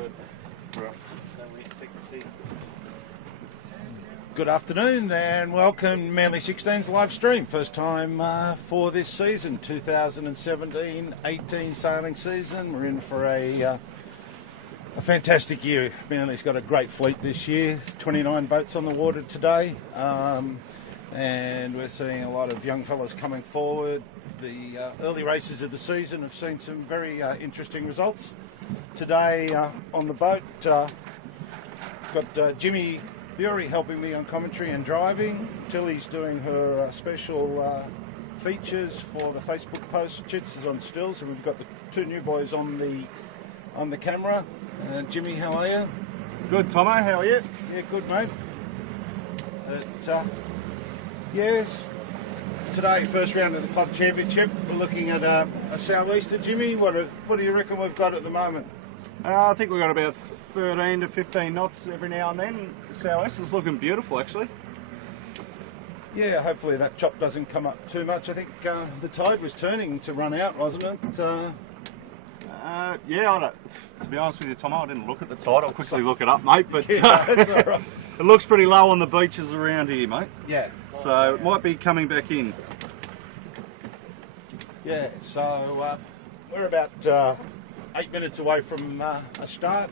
it. Right. So we expect to see. Good afternoon and welcome Manly 16's live stream. First time for this season, 2017-18 sailing season. We're in for a fantastic year. Manly's got a great fleet this year, 29 boats on the water today, and we're seeing a lot of young fellas coming forward. The early races of the season have seen some very interesting results. Today on the boat, got Jimmy Bury helping me on commentary and driving. Tilly's doing her special features for the Facebook post. Chits is on stills, and we've got the two new boys on the camera. Jimmy, how are you? Good, Tomo. How are you? Yeah, good, mate. Yes. Today, first round of the club championship. We're looking at a southeaster, Jimmy. What do you reckon we've got at the moment? I think we've got about 13 to 15 knots every now and then. Southeaster's looking beautiful, actually. Yeah, hopefully that chop doesn't come up too much. I think the tide was turning to run out, wasn't it? Yeah, to be honest with you, Tomo, I didn't look at the tide. I'll quickly look it up, mate. But yeah, that's all right. It looks pretty low on the beaches around here, mate. Yeah. So it might be coming back in. Yeah, so we're about 8 minutes away from a start.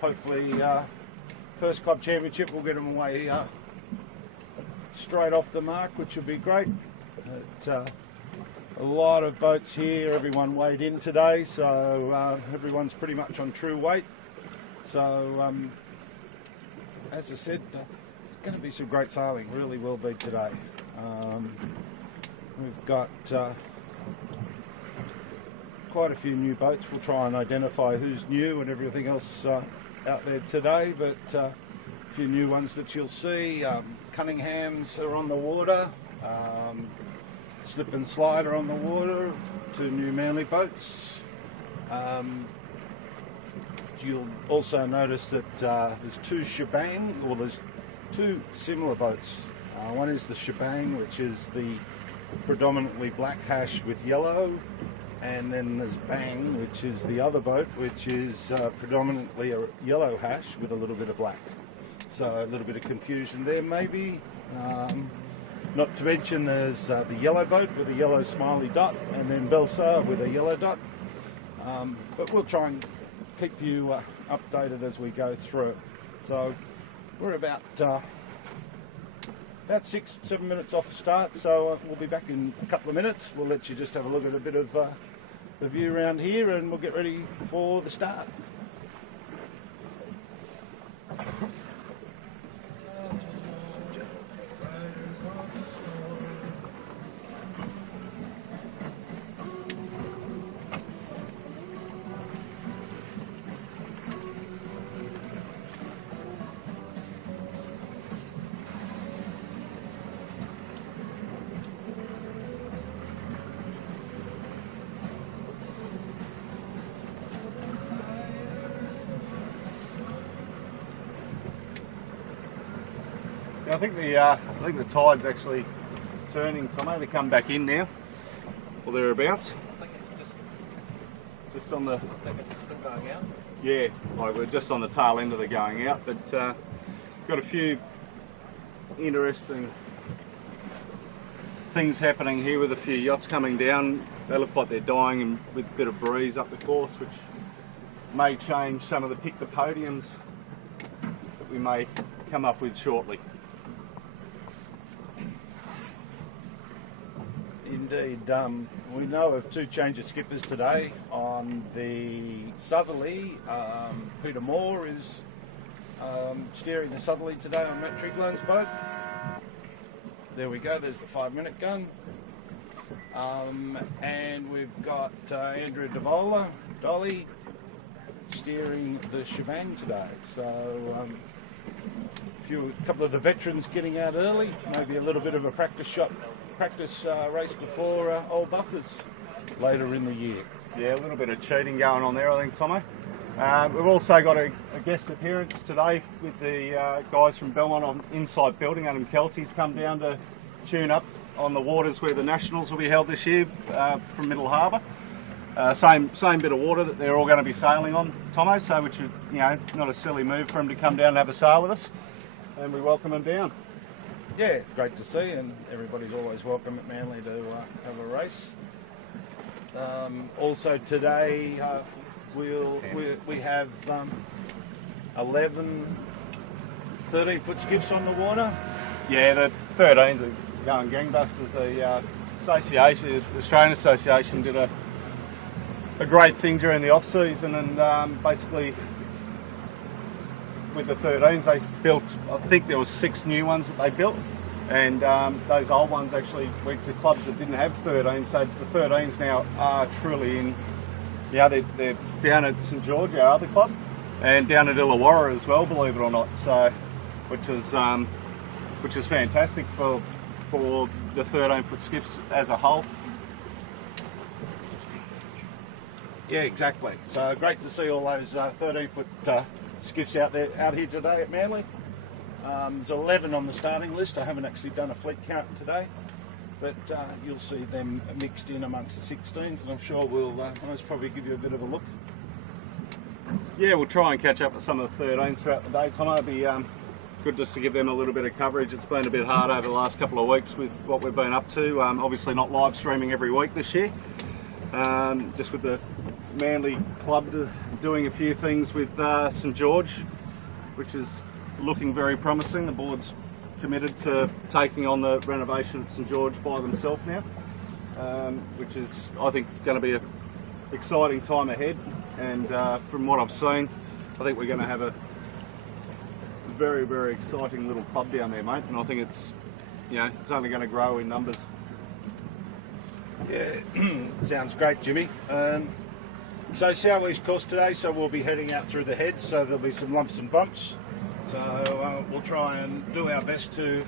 Hopefully, first club championship will get them away straight off the mark, which will be great. It's a lot of boats here. Everyone weighed in today, so everyone's pretty much on true weight. So, as I said, it's going to be some great sailing. Really will be today. We've got quite a few new boats. We'll try and identify who's new and everything else out there today, but a few new ones that you'll see. Cunninghams are on the water, Slip and Slide are on the water, two new Manly boats. You'll also notice that there's two shebang, or there's two similar boats. One is the shebang, which is the predominantly black hash with yellow, and then there's Bang, which is the other boat, which is predominantly a yellow hash with a little bit of black. So a little bit of confusion there maybe. Not to mention there's the yellow boat with a yellow smiley dot, and then Belsa with a yellow dot. But we'll try and keep you updated as we go through it. So we're about 6-7 minutes off the start, so we'll be back in a couple of minutes. We'll let you just have a look at a bit of the view around here, and we'll get ready for the start. I think the tide's actually turning, Tomo, to come back in now, or thereabouts. I think it's just on the. I think it's still going out. Yeah, like we're just on the tail end of the going out, but got a few interesting things happening here with a few yachts coming down. They look like they're dying and with a bit of breeze up the course, which may change some of the pick the podiums that we may come up with shortly. Indeed, we know of two change of skippers today. On the southerly, Peter Moore is steering the southerly today on Matt Triglane's boat. There we go, there's the 5-minute gun. And we've got Andrew Dolly steering the shebang today. So a couple of the veterans getting out early, maybe a little bit of a practice race before Old Buffers later in the year. Yeah, a little bit of cheating going on there, I think, Tomo. We've also got a guest appearance today with the guys from Belmont on Inside Building. Adam Kelty's come down to tune up on the waters where the Nationals will be held this year from Middle Harbour. Same bit of water that they're all going to be sailing on, Tomo, so which is, you know, not a silly move for them to come down and have a sail with us, and we welcome them down. Yeah, great to see, and everybody's always welcome at Manly to have a race. Also today we have 11 13-foot skiffs on the water. Yeah, the 13s are going gangbusters. The association, the Australian Association, did a great thing during the off season, and basically with the 13s they built, I think there was 6 new ones that they built, and those old ones actually went to clubs that didn't have 13s, so the 13s now are truly in, yeah, they're down at St George, our other club, and down at Illawarra as well, believe it or not, so which is fantastic for the 13-foot skiffs as a whole. Yeah, exactly. So great to see all those 13-foot skiffs out here today at Manly. There's 11 on the starting list. I haven't actually done a fleet count today, but you'll see them mixed in amongst the 16s, and I'm sure we'll most probably give you a bit of a look. Yeah, we'll try and catch up with some of the 13s throughout the day, Tom. It'll be good just to give them a little bit of coverage. It's been a bit hard over the last couple of weeks with what we've been up to. Obviously not live streaming every week this year. Just with the Manly Club doing a few things with St George, which is looking very promising. The board's committed to taking on the renovation at St George by themselves now, which is, I think, going to be an exciting time ahead. And from what I've seen, I think we're going to have a very, very exciting little club down there, mate. And I think it's, you know, it's only going to grow in numbers. Yeah, sounds great, Jimmy. So southeast course today, so we'll be heading out through the heads, so there'll be some lumps and bumps. So we'll try and do our best to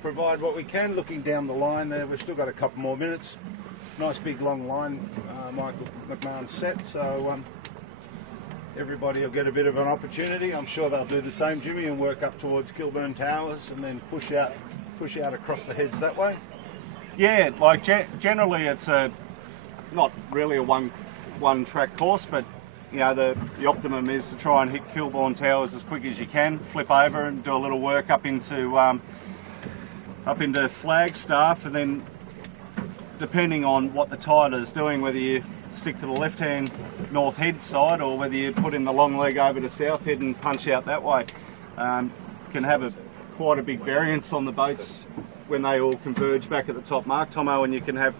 provide what we can. Looking down the line there, we've still got a couple more minutes. Nice big long line, Michael McMahon set, so everybody will get a bit of an opportunity. I'm sure they'll do the same, Jimmy, and work up towards Kilburn Towers and then push out across the heads that way. Yeah, like generally it's not really a one track course, but you know the optimum is to try and hit Kilburn Towers as quick as you can, flip over and do a little work up into Flagstaff, and then depending on what the tide is doing, whether you stick to the left-hand north head side or whether you put in the long leg over to south head and punch out that way, can have quite a big variance on the boats when they all converge back at the top mark, Tomo, and you can have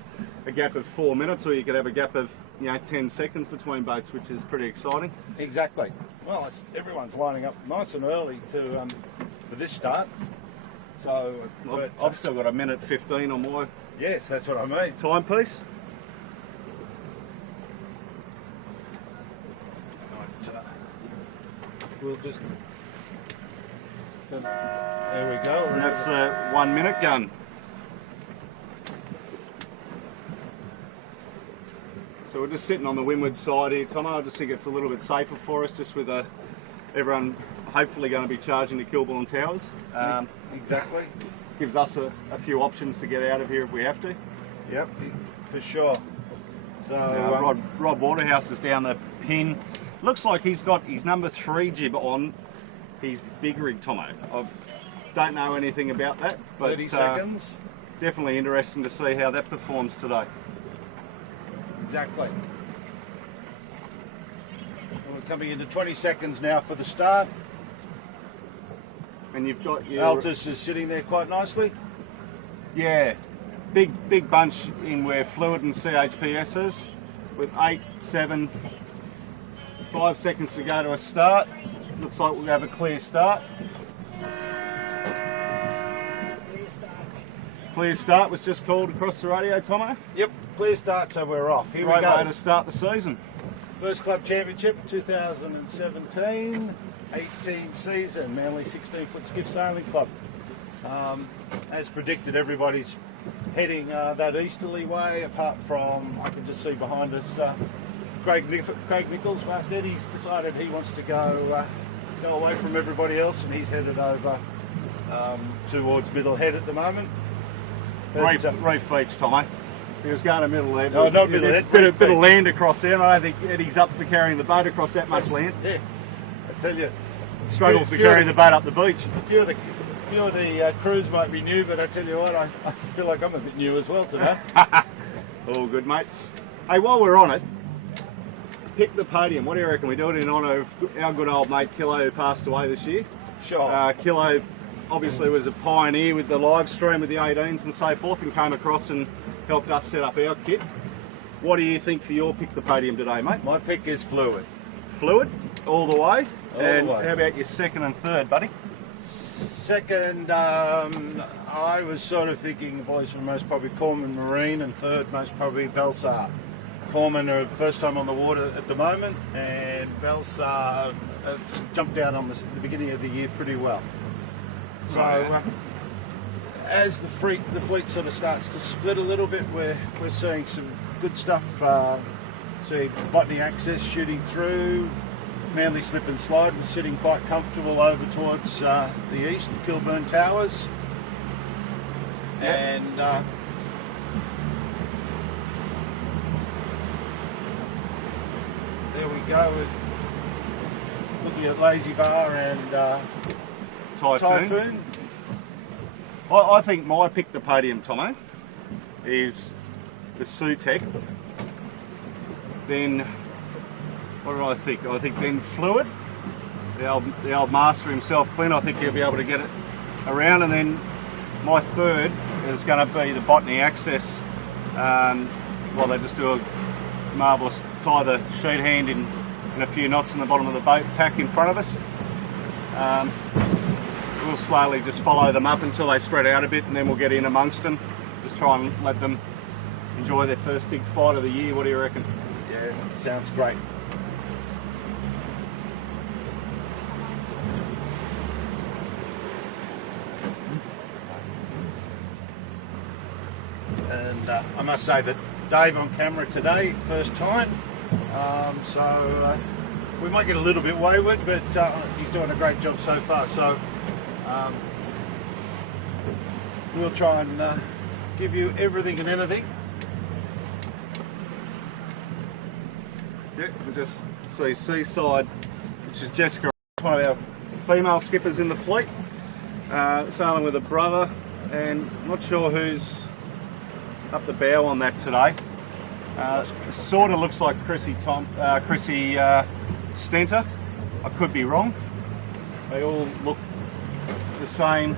a gap of 4 minutes, or you could have a gap of 10 seconds between boats, which is pretty exciting. Exactly. Well, everyone's lining up nice and early to for this start. So I've still got a minute 15 or more. Yes, that's what I mean. Timepiece. We'll just. There we go. And that's the 1 minute gun. So we're just sitting on the windward side here, Tomo. I just think it's a little bit safer for us, just with everyone hopefully going to be charging to Kilburn Towers. Exactly. Gives us a few options to get out of here if we have to. Yep, for sure. So Rod Waterhouse is down the pin. Looks like he's got his number 3 jib on his big rig, Tomo. I don't know anything about that, but 30 seconds. Definitely interesting to see how that performs today. Exactly. We're coming into 20 seconds now for the start. And you've got your Altus is sitting there quite nicely. Yeah, big bunch in where Fluid and CHPS is, with 8, 7, 5 seconds to go to a start. Looks like we'll have a clear start. Clear start was just called across the radio, Tomo. Yep, clear start, so we're off. Here Great we go. way to start the season. First Club Championship 2017-18 season, Manly 16-foot skiff sailing club. As predicted, everybody's heading that easterly way, apart from, I can just see behind us, Craig Nichols. Masthead, he's decided he wants to go away from everybody else, and he's headed over towards Middle Head at the moment. Reef Beach, Tomo. He was going to middle there. No, not middle there. Bit of land across there. I don't think Eddie's up for carrying the boat across that much land. Yeah, I tell you. Struggles to carry the boat up the beach. A few of the crews might be new, but I tell you what, I feel like I'm a bit new as well today. All good, mate. Hey, while we're on it, pick the podium. What do you reckon? We do it in honour of our good old mate Kilo, who passed away this year. Sure. Kilo obviously was a pioneer with the live stream with the 18s and so forth, and came across and helped us set up our kit. What do you think for your pick the podium today, mate? My pick is Fluid. Fluid, all the way. All and the way. How about your second and third, buddy? Second, I was sort of thinking the boys from most probably Corman Marine, and third most probably Belsar. Corman are first time on the water at the moment, and Belsar jumped down on the beginning of the year pretty well. So as the fleet sort of starts to split a little bit, we're seeing some good stuff. See Botany Access shooting through, Manly Slip and Slide and sitting quite comfortable over towards the east, Kilburn Towers. Yep. And there we go, with looking at Lazy Bar and Typhoon. I think my pick the podium, Tomo, is the Sutec. Then, what do I think? I think then Fluid, the old master himself, Clint. I think he'll be able to get it around. And then my third is going to be the Botany Access. Well, they just do a marvellous tie the sheet hand in a few knots in the bottom of the boat, tack in front of us. We'll slowly just follow them up until they spread out a bit, and then we'll get in amongst them. Just try and let them enjoy their first big fight of the year. What do you reckon? Yeah, sounds great. And I must say that Dave on camera today, first time, so we might get a little bit wayward, but he's doing a great job so far. So we'll try and give you everything and anything. Yeah, we just see Seaside, which is Jessica, one of our female skippers in the fleet, sailing with a brother, and not sure who's up the bow on that today. Sort of looks like Chrissy Stenter. I could be wrong. They all look the same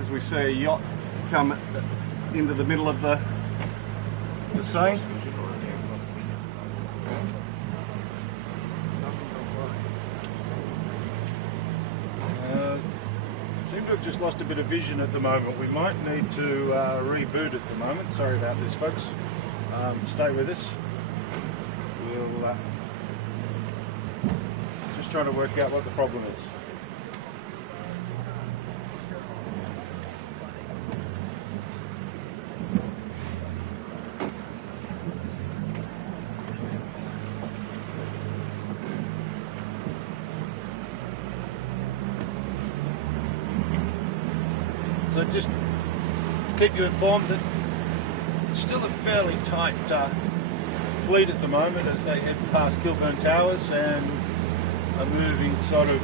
as we see a yacht come into the middle of the scene. Seem to have just lost a bit of vision at the moment. We might need to reboot at the moment. Sorry about this, folks. Stay with us. We'll just try to work out what the problem is. So just keep you informed that it's still a fairly tight fleet at the moment as they head past Kilburn Towers and are moving sort of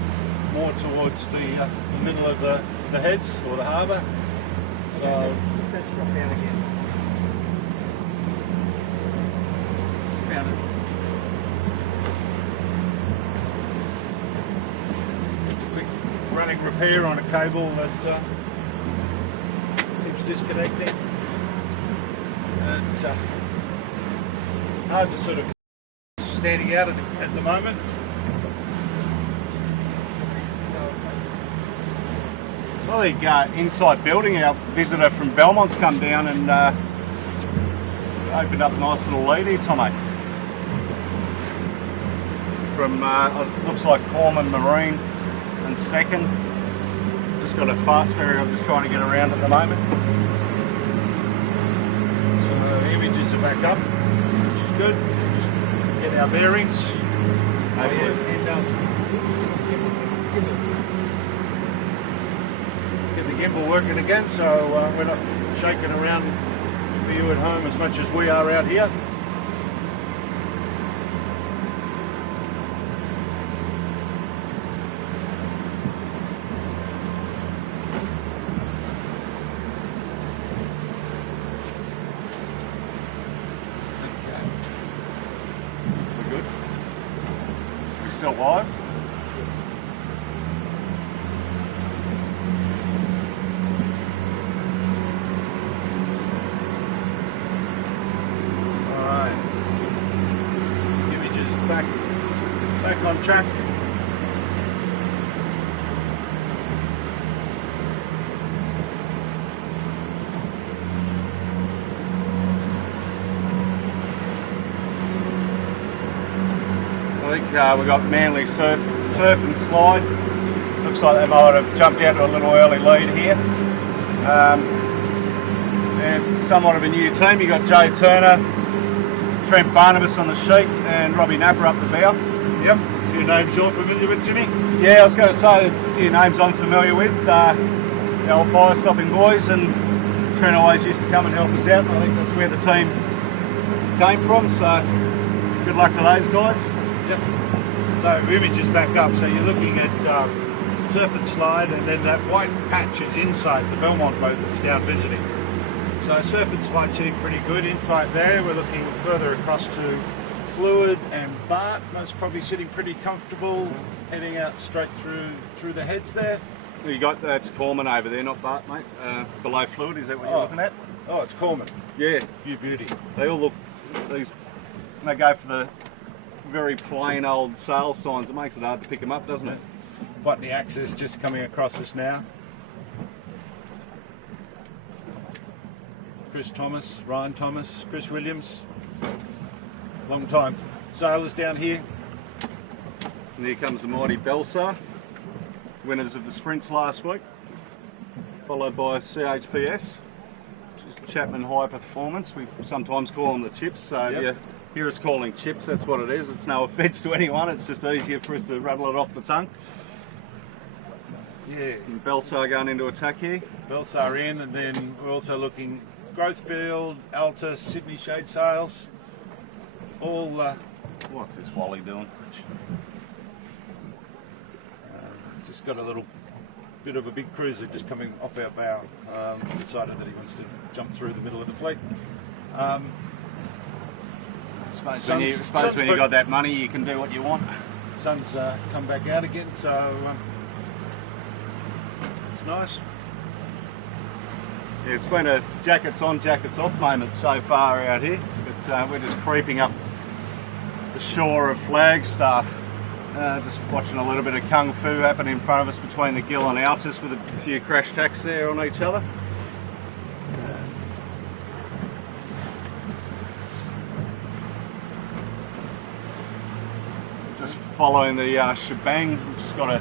more towards the middle of the heads or the harbour. So That's dropped down again. Found it. just a quick running repair on a cable that keeps disconnecting. And hard to sort of standing out at the moment. I think inside building, our visitor from Belmont's come down and opened up a nice little lead here, Tommy. From looks like Corman Marine and second. Just got a fast ferry I'm just trying to get around at the moment. So the images are back up, which is good. Just get our bearings. Get the gimbal working again, so we're not shaking around for you at home as much as we are out here. We're good. We're still live. Alright. Images back on track. I think we've got Manly surf and slide. Looks like they might have jumped out to a little early lead here. And somewhat of a new team. You've got Joe Turner, Trent Barnabas on the sheet, and Robbie Napper up the bow. Yep. A few names you're familiar with, Jimmy? Yeah, I was going to say a few names I'm familiar with. The old fire stopping boys, and Trent always used to come and help us out. I think that's where the team came from, so good luck to those guys. Yep. So images back up. So you're looking at surf and slide, and then that white patch is inside the Belmont boat that's down visiting. So surf and slide sitting pretty good inside there. We're looking further across to Fluid and Bart. That's probably sitting pretty comfortable, heading out straight through the heads there. You got that's Corman over there, not Bart, mate. Below Fluid, is that what you're looking at? Oh, it's Corman. Yeah, You beauty. they all look these. They go for the very plain old sail signs. It makes it hard to pick them up, doesn't it? Botany Access just coming across us now. Chris Thomas, Ryan Thomas, Chris Williams. Long time. Sailors down here. And here comes the mighty Belsar, winners of the sprints last week, followed by CHPS, which is Chapman High Performance. We sometimes call them the chips, so Yep. you hear us calling chips, that's what it is. It's no offence to anyone, it's just easier for us to rattle it off the tongue. Yeah. And Belsar going into attack here. Belsar in, and then we're also looking Growthfield, Alta, Sydney Shade Sails. All What's this Wally doing? just got a little bit of a big cruiser just coming off our bow. Decided that he wants to jump through the middle of the fleet. Suppose Sun's when you got that money, you can do what you want. Sun's come back out again, so it's nice. Yeah, it's been a jackets on, jackets off moment so far out here, but we're just creeping up the shore of Flagstaff, just watching a little bit of kung fu happen in front of us between the Gill and Altus, with a few crash tacks there on each other. Just following the shebang, we've just got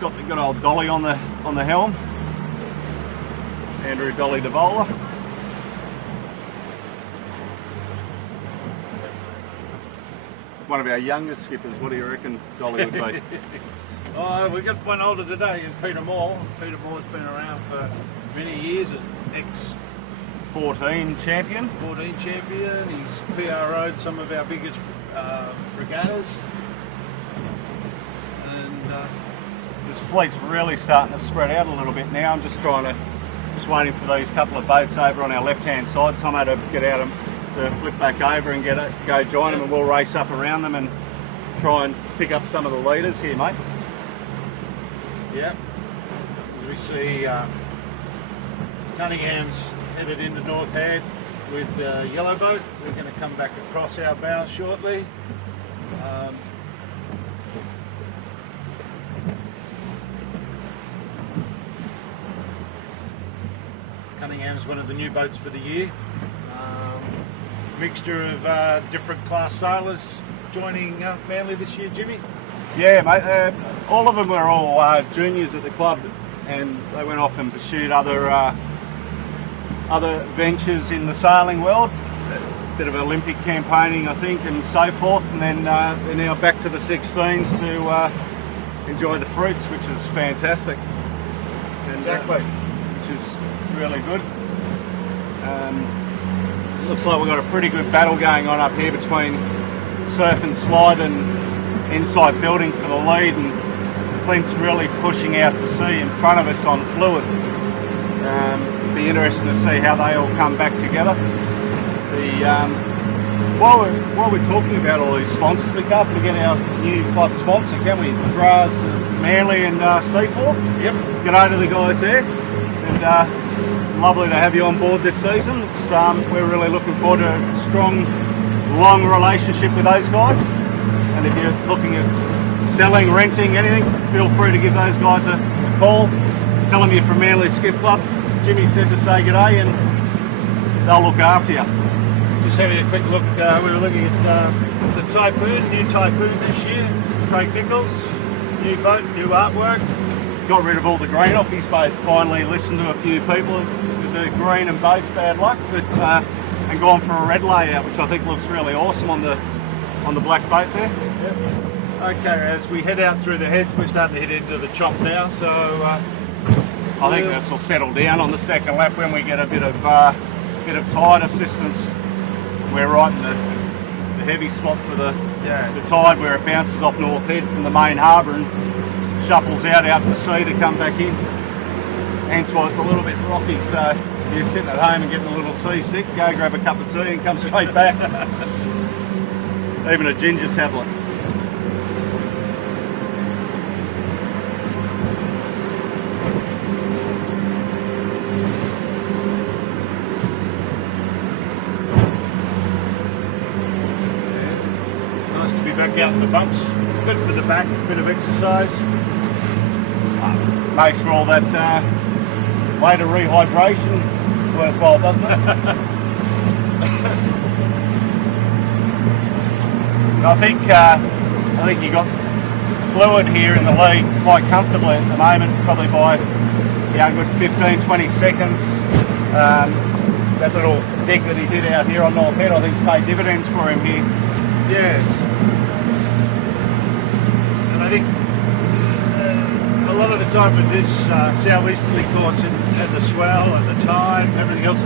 the good old Dolly on the helm. Andrew Dolly DeVola. One of our youngest skippers, what do you reckon Dolly would be? Oh, we got one older today, is Peter Moore. Peter Moore's been around for many years, an ex-14 champion. 14 champion. He's PRO'd some of our biggest regattas. And This fleet's really starting to spread out a little bit now. I'm just waiting for these couple of boats over on our left-hand side. Tomo to get out to flip back over and go join them, and we'll race up around them and try and pick up some of the leaders here, mate. yeah, as we see Cunningham's headed into North Head with Yellow Boat. We're going to come back across our bow shortly. Cunningham's one of the new boats for the year. Mixture of different class sailors joining Manly this year, Jimmy. Yeah, mate. All of them were all juniors at the club, and they went off and pursued other ventures in the sailing world. A bit of Olympic campaigning, I think, and so forth. And then they're now back to the 16s to enjoy the fruits, which is fantastic. And, Exactly. which is really good. Looks like we've got a pretty good battle going on up here between Surf and Slide and Inside Building for the lead, and Clint's really pushing out to sea in front of us on Fluid. It'll be interesting to see how they all come back together. While we're talking about all these sponsors, we can't forget our new club sponsor, can we? Graz, Manly and Seaford. Yep. G'day to the guys there, and lovely to have you on board this season. We're really looking forward to a strong, long relationship with those guys. And if you're looking at selling, renting, anything, feel free to give those guys a call. Tell them you're from Manly Skiff Club. Jimmy said to say g'day, and they'll look after you. Just having a quick look, we were looking at the Typhoon, new Typhoon this year. Craig Nichols, new boat, new artwork. Got rid of all the green off his boat. Finally listened to a few people with the green and boats, bad luck, but and gone for a red layout, which I think looks really awesome on the black boat there. Yep. Okay, as we head out through the heads, we're starting to head into the chop now, so I think this will settle down on the second lap when we get a bit of tide assistance. We're right in the heavy spot for the tide, where it bounces off North Head from the main harbour and shuffles out to sea to come back in. Hence why it's a little bit rocky, so if you're sitting at home and getting a little seasick, go grab a cup of tea and come straight back. Even a ginger tablet. nice to be back out in the bumps. Good for the back, bit of exercise. Makes for all that later rehydration worthwhile, doesn't it? I think you got Fluid here in the lead quite comfortably at the moment, probably by a good 15-20 seconds. That little dig that he did out here on North Head, I think, has paid dividends for him here. Yes. And I think a lot of the time with this southeasterly course and the swell and the tide and everything else,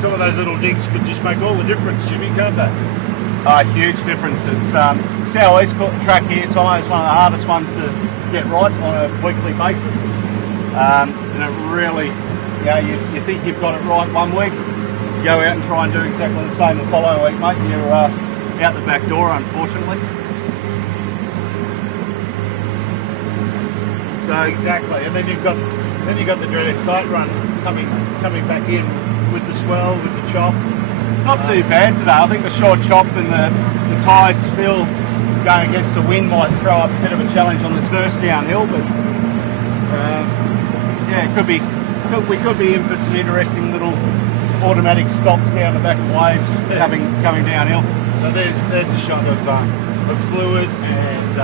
some of those little digs could just make all the difference, Jimmy, can't they? Huge difference. It's southeast track here, Tom, is one of the hardest ones to get right on a weekly basis. And it really, you think you've got it right one week, go out and try and do exactly the same the following week, mate, and you're out the back door, unfortunately. So exactly, and then you've got the dreaded kite run coming back in with the swell, with the chop. It's not too bad today. I think the short chop and the tide still going against the wind might throw up a bit of a challenge on this first downhill, but we could be in for some interesting little automatic stops down the back of waves coming downhill. So there's a shot of Fluid and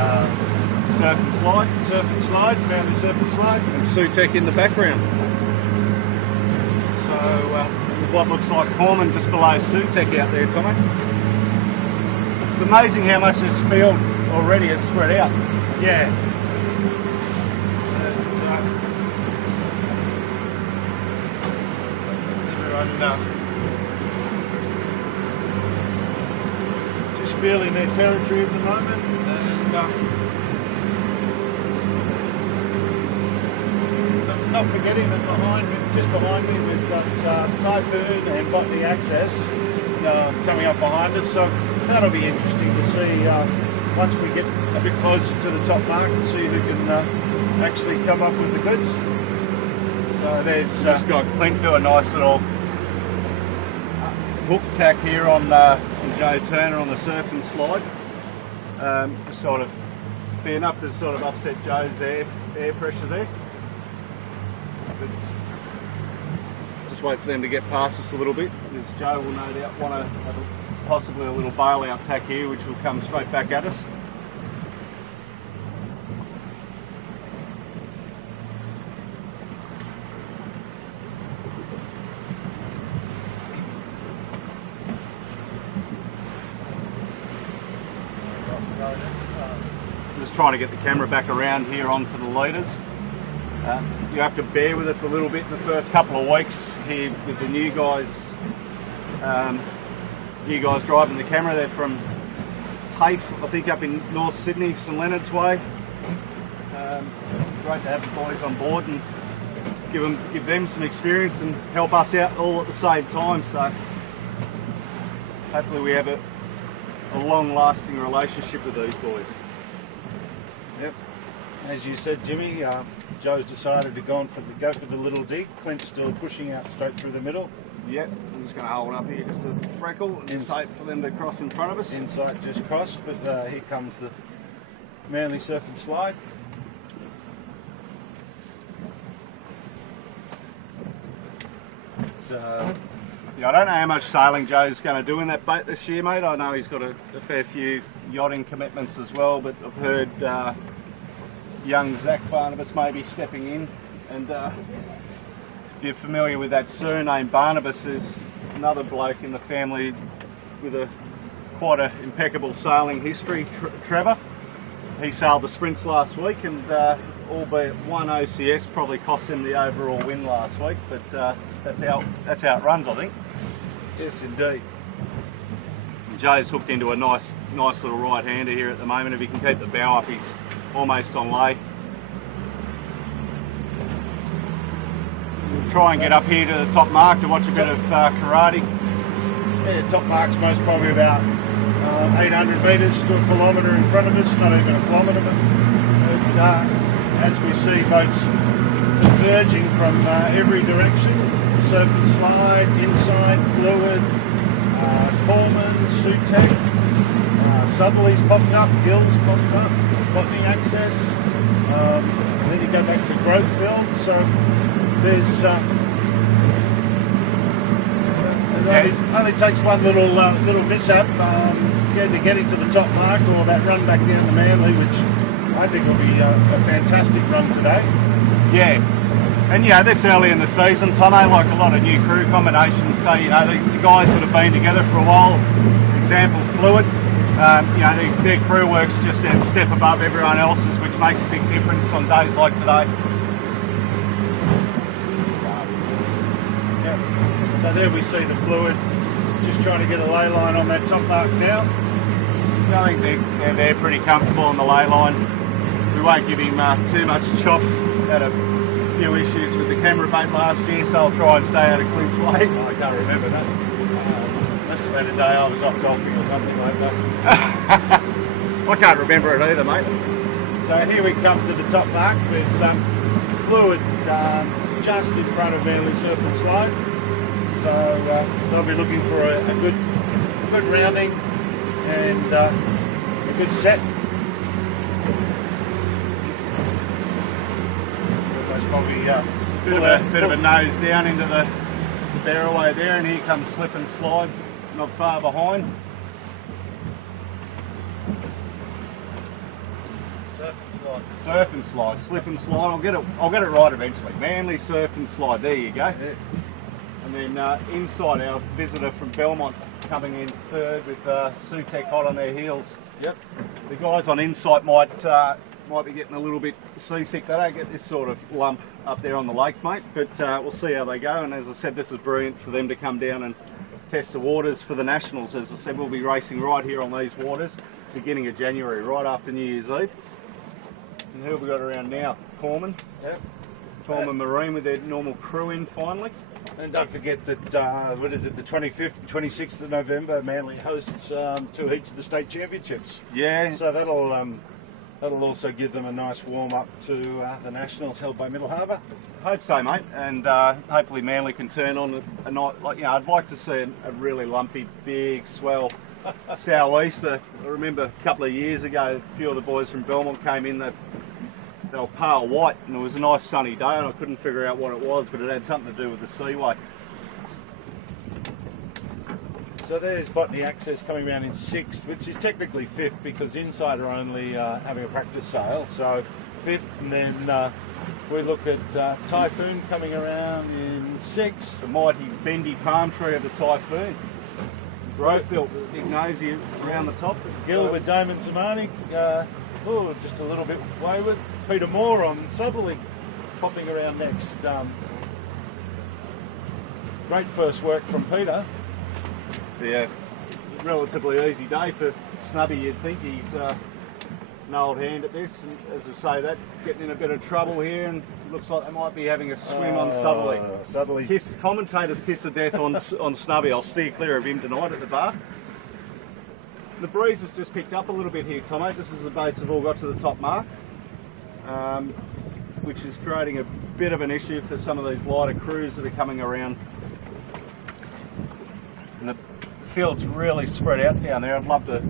Surf and Slide, Manly Surf and Slide, and Sutek in the background. So what looks like Corman just below Sutek out there, Tommy. It's amazing how much this field already has spread out. Yeah. Everyone just feeling their territory at the moment, and not forgetting that just behind me, we've got Typhoon and Botany Access coming up behind us. So that'll be interesting to see once we get a bit closer to the top mark and see who can actually come up with the goods. So there's just got Clint do a nice little hook tack here on Joe Turner on the Surf and Slide. Just sort of be enough to sort of upset Joe's air pressure there. But just wait for them to get past us a little bit, because Joe will no doubt want to have possibly a little bailout tack here, which will come straight back at us. Just trying to get the camera back around here onto the leaders. You have to bear with us a little bit in the first couple of weeks here with the new guys. You guys driving the camera. They're from TAFE, I think, up in North Sydney, St Leonard's Way. Great to have the boys on board and give them some experience and help us out all at the same time. So hopefully we have a long-lasting relationship with these boys. Yep. As you said, Jimmy, Joe's decided to go for the little dig. Clint's still pushing out straight through the middle. Yep, I'm just going to hold up here just to freckle and just wait for them to cross in front of us. Insight just crossed, but here comes the Manly Surf and Slide. Yeah, I don't know how much sailing Joe's going to do in that boat this year, mate. I know he's got a fair few yachting commitments as well, but I've heard young Zach Barnabas may be stepping in. And if you're familiar with that surname Barnabas, there's another bloke in the family with quite an impeccable sailing history, Trevor. He sailed the sprints last week, and albeit one OCS probably cost him the overall win last week, but that's how it runs, I think. Yes, indeed. Joe's hooked into a nice little right-hander here at the moment. If he can keep the bow up, he's almost on lay. We'll try and get up here to the top mark to watch a bit of karate. Yeah, top mark's most probably about 800 metres to a kilometre in front of us, not even a kilometre, but as we see boats converging from every direction, surf and slide, inside, fluid, Coleman, Sutek, Subleys popped up, Gills popped up, botany access, then you go back to growth build, so there's it only takes one little mishap to get into the top mark, or that run back down to Manly, which I think will be a fantastic run today. Yeah, and this early in the season, Tomo, like a lot of new crew combinations, so the guys that have been together for a while, example Fluid, their crew work's just a step above everyone else's, which makes a big difference on days like today. So there we see the Fluid just trying to get a ley line on that top mark now. I think they're pretty comfortable on the ley line. We won't give him too much chop. Had a few issues with the camera bait last year, so I'll try and stay out of Clint's way. I can't remember that. Must have been a day I was off golfing or something like that. I can't remember it either, mate. So here we come to the top mark with Fluid just in front of Manly Surf and Slide. So they'll be looking for a good rounding and a good set. Almost probably bit of a nose down into the barroway there, and here comes Slip and Slide, not far behind. Surf and Slide, Slip and Slide. I'll get it right eventually. Manly Surf and Slide. There you go. Yeah. And then inside, our visitor from Belmont coming in third with Sutek hot on their heels. Yep. The guys on Insight might be getting a little bit seasick. They don't get this sort of lump up there on the lake, mate. But we'll see how they go. And as I said, this is brilliant for them to come down and test the waters for the Nationals. As I said, we'll be racing right here on these waters, beginning of January, right after New Year's Eve. And who have we got around now? Corman. Yep. Corman Marine with their normal crew in finally. And don't forget that, what is it, the 25th, 26th of November, Manly hosts 2 heats of the state championships. Yeah. So that'll also give them a nice warm-up to the Nationals held by Middle Harbour. Hope so, mate. And hopefully Manly can turn on a night, I'd like to see a really lumpy, big swell sou'easter. I remember a couple of years ago, a few of the boys from Belmont came in, they were pale white, and it was a nice sunny day, and I couldn't figure out what it was, but it had something to do with the seaway. So there's Botany Access coming around in 6th, which is technically 5th because Inside are only having a practice sail, so 5th, and then we look at Typhoon coming around in 6th. The mighty bendy palm tree of the Typhoon. Growth built, big nosy around the top. Gill with Damon Zamani, just a little bit wayward. Peter Moore on Southerly. popping around next. Great first work from Peter. Yeah, relatively easy day for Snubby, you'd think. He's an old hand at this, and as I say, that getting in a bit of trouble here, and looks like they might be having a swim on Southerly. Southerly. Commentators kiss of death on Snubby. I'll steer clear of him tonight at the bar. The breeze has just picked up a little bit here, Tomo, just as the boats have all got to the top mark, which is creating a bit of an issue for some of these lighter crews that are coming around. And the field's really spread out down there. I'd love to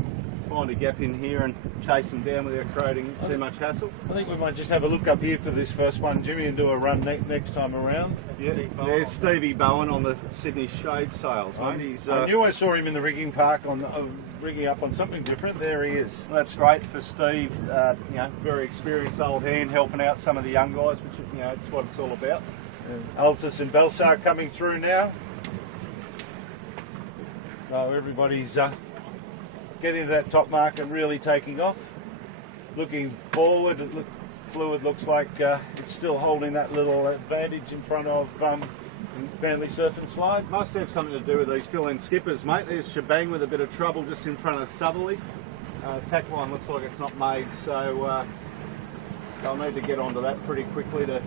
find a gap in here and chase them down without creating too much hassle. I think we might just have a look up here for this first one, Jimmy, and do a run next time around. Yeah, there's Stevie Bowen on the Sydney Shade Sails, mate. He's, I knew I saw him in the rigging park on rigging up on something different. There he is. That's great for Steve. You know, very experienced old hand, helping out some of the young guys, which you know, it's what it's all about. Altus and Belsar coming through now. So everybody's getting to that top mark and really taking off. Looking forward, fluid looks like it's still holding that little advantage in front of Manly Surf and Slide. Must have something to do with these fill-in skippers, mate. There's Shebang with a bit of trouble just in front of Southerly. Tack line looks like it's not made, so they'll need to get onto that pretty quickly to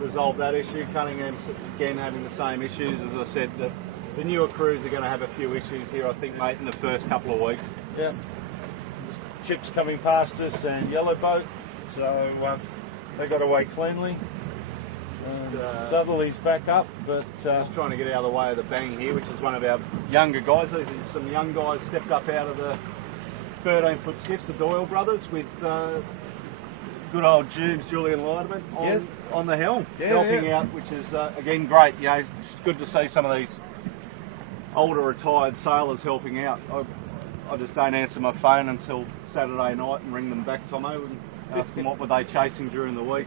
resolve that issue. Cunningham's again having the same issues. As I said, the newer crews are going to have a few issues here, I think, mate, in the first couple of weeks. Yeah. Chips coming past us and Yellow Boat, so they got away cleanly. Southerly's back up, but just trying to get out of the way of the bang here, which is one of our younger guys. These are some young guys stepped up out of the 13-foot skiffs, the Doyle brothers, with good old Julian Leiderman on the helm, helping out, which is again great. You know, it's good to see some of these older retired sailors helping out. I just don't answer my phone until Saturday night and ring them back, Tomo, and ask them what were they chasing during the week.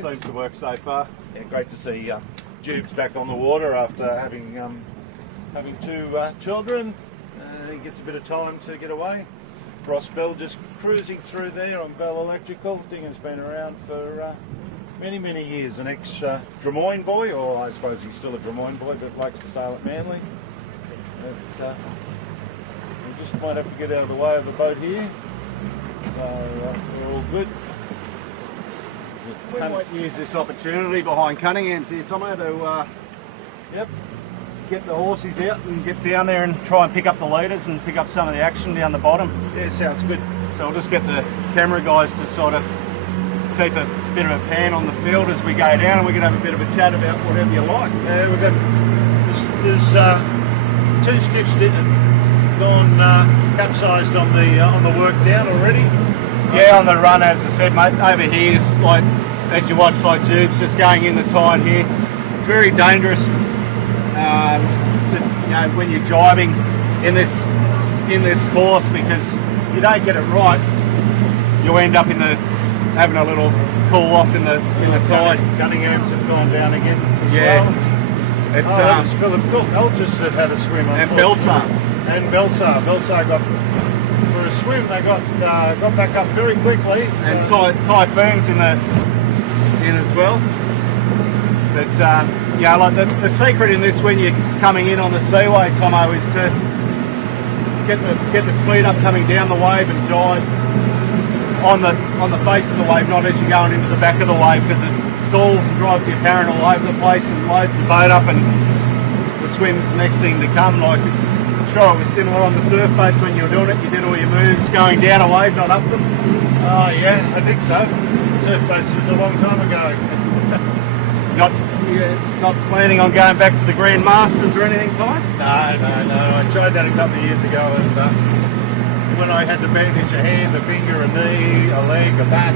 Seems to work so far. Yeah, great to see Jubes back on the water after having two children. He gets a bit of time to get away. Ross Bell just cruising through there on Bell Electrical. Thing has been around for many years. An ex-Drummoyne boy, or I suppose he's still a Drummoyne boy, but likes to sail at Manly. But, we just might have to get out of the way of the boat here. So we're all good. We might use this opportunity behind Cunningham's here, Tomo, to get the horses out and get down there and try and pick up the leaders and pick up some of the action down the bottom. Yeah, sounds good. So we'll just get the camera guys to sort of keep a bit of a pan on the field as we go down, and we can have a bit of a chat about whatever you like. Yeah, we've got there's two skiffs gone capsized on the work down already. Yeah, on the run, as I said, mate. Over here is like, as you watch, like Jude's just going in the tide here. It's very dangerous. You know, when you're driving in this course, because if you don't get it right, you end up having a little cool off in the tide. Cunningham's have gone down again as well. It's it's Philip Cook. Altus have had a swim on. And Belsar. And Belsar got for a swim. They got back up very quickly. And Typhoon's in as well. But yeah, like the secret in this, when you're coming in on the seaway, Tomo, is to get the speed up coming down the wave and dive on the face of the wave, not as you're going into the back of the wave, because it stalls and drives the apparent all over the place and loads the boat up, and the swim's the next thing to come. Like, I'm sure it was similar on the surf boats when you were doing it. You did all your moves going down a wave, not up them. Oh yeah, I think so. Surf boats was a long time ago. Not planning on going back to the Grand Masters or anything, Ty? No. I tried that a couple of years ago, and when I had to bandage a hand, a finger, a knee, a leg, a back,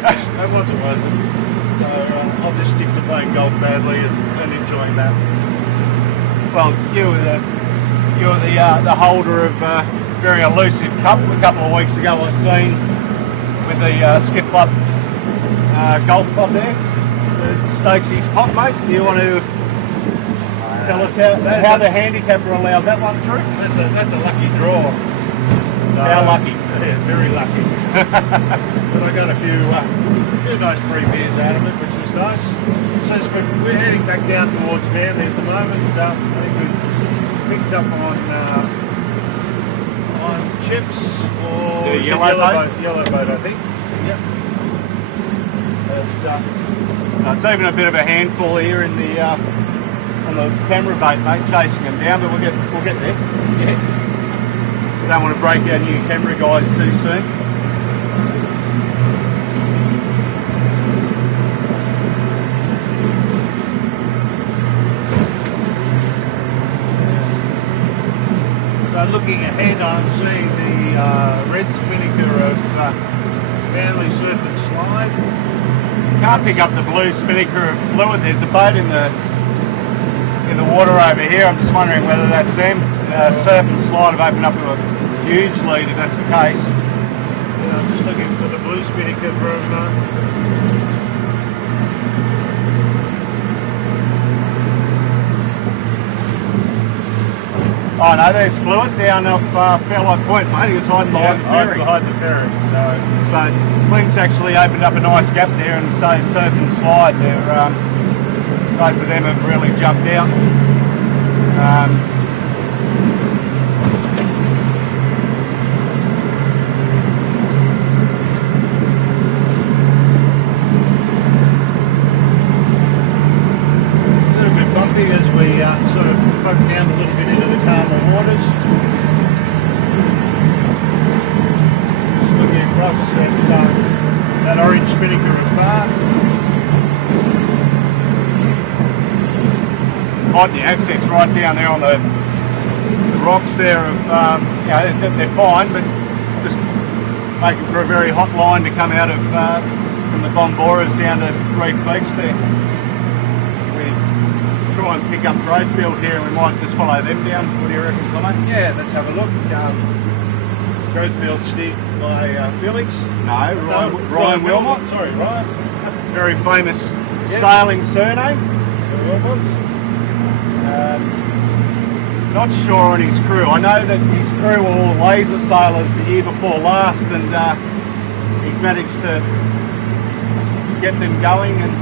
that wasn't worth it. So I'll just stick to playing golf badly and enjoying that. Well, you were the holder of a very elusive cup a couple of weeks ago. I seen with the Skiff Club golf club there. Stokesy's pot, mate. Do you want to tell us how the handicapper allowed that one through? That's a lucky draw. So, how lucky. Yeah, very lucky. But I got a few nice free beers out of it, which was nice. So we're heading back down towards Manly at the moment. I think we've picked up on chips or The yellow boat, I think. Yep. So it's even a bit of a handful here in the on the camera bait, mate, chasing them down, but we'll get there. Yes. We don't want to break our new camera guys too soon. So looking ahead, I'm seeing the red spinnaker of Manly Surf and Slide. Can't pick up the blue spinnaker of fluid. There's a boat in the water over here. I'm just wondering whether that's them. Surf and Slide have opened up to a huge lead if that's the case. Yeah, I'm just looking for the blue spinnaker from. Oh no, there's fluid down off Fairlight Point, mate. He was hiding behind the ferry. Behind the ferry. So Clint's actually opened up a nice gap there, and so Surf and Slide, they're both of them have really jumped out. A little bit bumpy as we sort of poke down a little bit into the calmer waters. Just looking across at that orange spinnaker of bar. On the access right down there on the rocks there of, they're fine, but just making for a very hot line to come out of from the Bomboras down to Reef Beach there. We try and pick up Growthfield here, and we might just follow them down. What do you reckon, Tommy? Yeah, let's have a look. Growthfield steered by Felix. No, Ryan Wilmot. Sorry, Ryan. Very famous sailing surname. Wilmots. Not sure on his crew. I know that his crew were all laser sailors the year before last, and he's managed to get them going and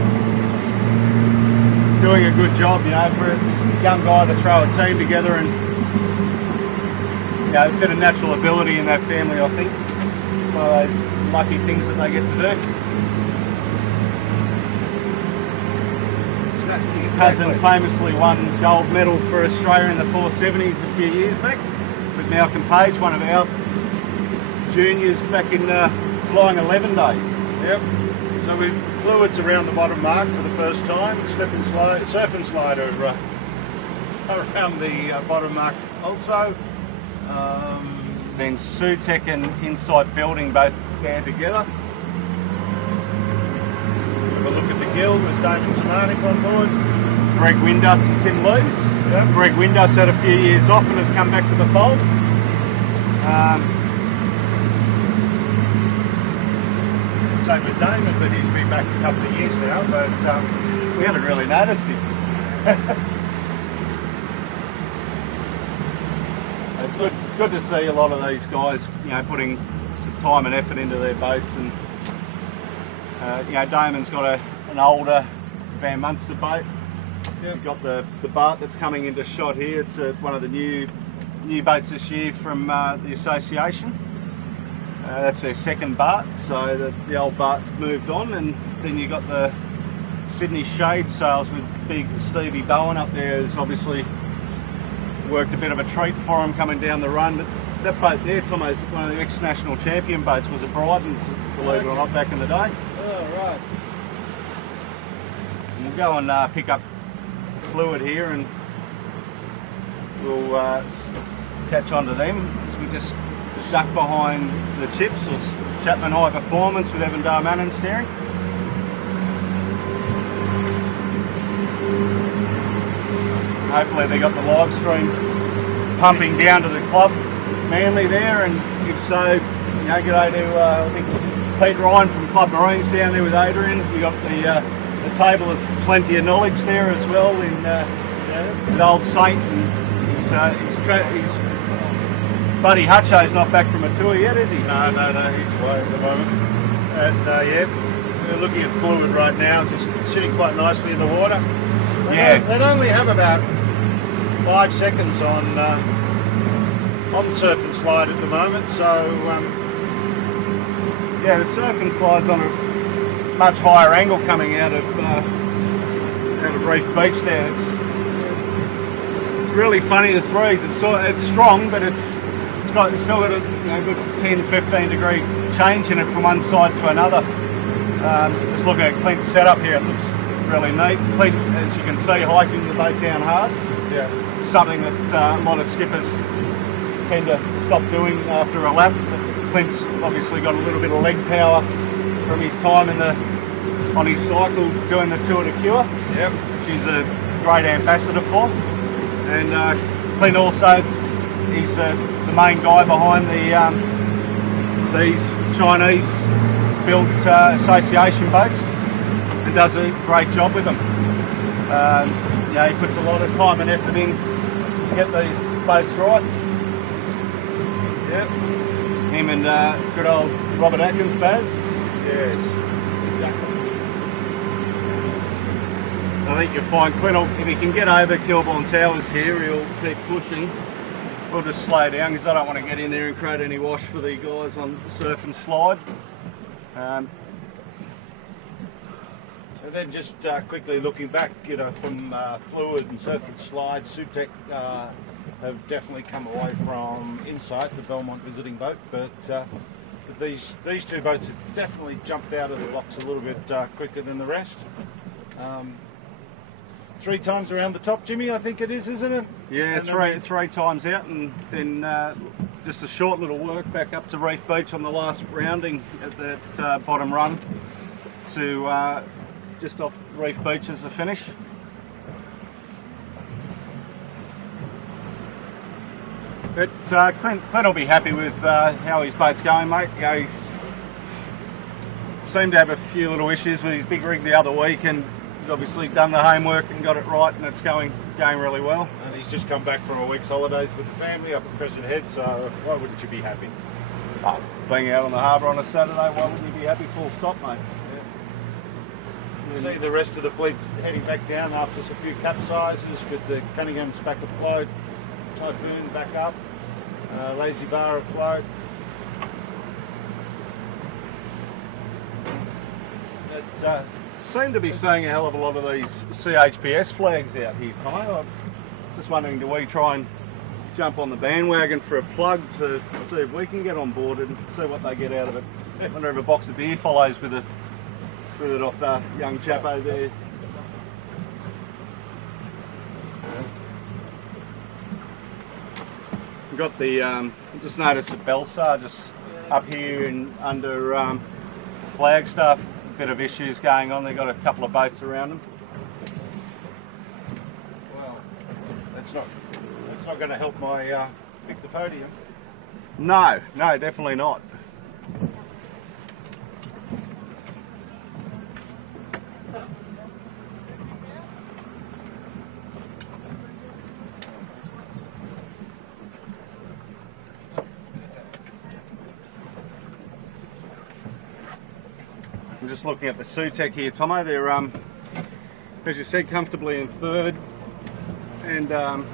doing a good job, for a young guy to throw a team together, and a bit of natural ability in that family, I think. One of those lucky things that they get to do. Cousin famously won gold medal for Australia in the 470s a few years back with Malcolm Page, one of our juniors back in flying 11 days. Yep. So we fluids around the bottom mark for the first time. Surf and slide around the bottom mark also. Then Sutek and Insight Building both there together. Have a look at the guild with Damon Zamanik on board. Greg Windus and Tim Lees. Yep. Greg Windus had a few years off and has come back to the fold. Same with Damon, but he's been back a couple of years now, but we haven't really noticed him. It's good to see a lot of these guys, putting some time and effort into their boats, and Damon's got an older Van Munster boat. Yep. We've got the Bart that's coming into shot here. It's one of the new boats this year from the association. That's their second Bart, so the old Bart's moved on, and then you got the Sydney Shade Sails with big Stevie Bowen up there. Has obviously worked a bit of a treat for him coming down the run. But that boat there, Tomo's one of the ex-national champion boats, was a Bryden's, believe it or not, back in the day. oh right. And we'll go and pick up fluid here, and we'll catch on to them as we just duck behind the chips, or Chapman High Performance with Evan Darmanin steering. Hopefully they got the live stream pumping down to the club Manly there, and if so, g'day to I think it was Pete Ryan from Club Marines down there with Adrian. You got the table of plenty of knowledge there as well in with old Saint, and he's Buddy Hutcho's not back from a tour yet, is he? No, he's away at the moment. And yeah, we're looking at fluid right now, just sitting quite nicely in the water. They'd only have about 5 seconds on the surf and slide at the moment, so yeah, the surf and slide's on a much higher angle coming out of Reef Beach there. It's really funny, this breeze. It's strong, but it's still got a good 10-15 degree change in it from one side to another. Just looking at Clint's setup here, it looks really neat. Clint, as you can see, hiking the boat down hard. Yeah, it's something that a lot of skippers tend to stop doing after a lap. But Clint's obviously got a little bit of leg power from his time on his cycle doing the Tour de Cure, which he's a great ambassador for. And Clint also, he's the main guy behind these Chinese-built association boats, and does a great job with them. He puts a lot of time and effort in to get these boats right. Yep. Him and good old Robert Atkins, Baz. Yes, exactly. I think you'll find Clint, if he can get over Kilbourne Towers here, he'll keep pushing. We'll just slow down because I don't want to get in there and create any wash for the guys on surf and slide. And then just quickly looking back, from fluid and surf and slide, Sutec have definitely come away from Insight, the Belmont visiting boat, but these two boats have definitely jumped out of the blocks a little bit quicker than the rest. 3 times around the top, Jimmy, I think it is, isn't it? Yeah, three times out, and then just a short little work back up to Reef Beach on the last rounding at that bottom run to just off Reef Beach as the finish. But Clint will be happy with how his boat's going, mate. He's seemed to have a few little issues with his big rig the other week, and he's obviously done the homework and got it right, and it's going really well. And he's just come back from a week's holidays with the family up at Crescent Head, so why wouldn't you be happy? Oh, being out on the harbour on a Saturday, why wouldn't you be happy? Full stop, mate. See the rest of the fleet heading back down after a few capsizes with the Cunningham's back afloat, Typhoon back up, Lazy Bar afloat. It seem to be seeing a hell of a lot of these CHPS flags out here, Tommy. I'm just wondering, do we try and jump on the bandwagon for a plug to see if we can get on board and see what they get out of it? I wonder if a box of beer follows with it off the young chap over there. We've got the, just noticed the Belsar just up here and under Flagstaff, a bit of issues going on. They've got a couple of boats around them. Well, that's not going to help my pick the podium. No, definitely not. I'm just looking at the Sutec here, Tomo. They're, as you said, comfortably in third and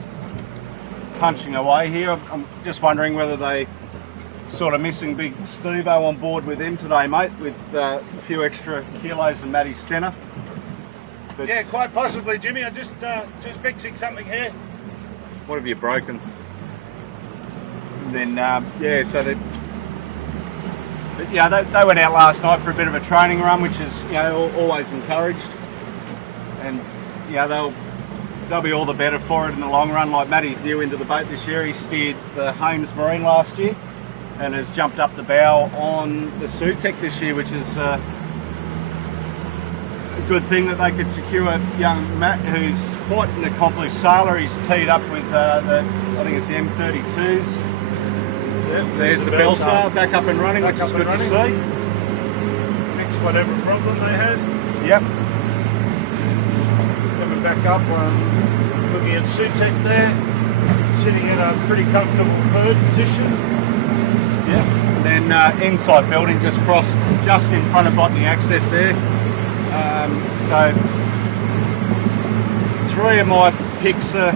punching away here. I'm just wondering whether they sort of missing big Steve-O on board with them today, mate, with a few extra kilos than Matty Stenner. But yeah, quite possibly, Jimmy. I'm just fixing something here. What have you broken? And then, yeah, so they went out last night for a bit of a training run, which is, always encouraged. And, they'll be all the better for it in the long run. Like Matty's new into the boat this year. He steered the Holmes Marine last year and has jumped up the bow on the Sutec this year, which is a good thing that they could secure young Matt, who's quite an accomplished sailor. He's teed up with I think it's the M32s. Yep, there's the Belsar back up and running, which is good to see. Fix whatever problem they had. Yep. Coming back up, looking at Sutec there. sitting in a pretty comfortable third position. Yep. And then inside building just crossed just in front of botany access there. So 3 of my picks are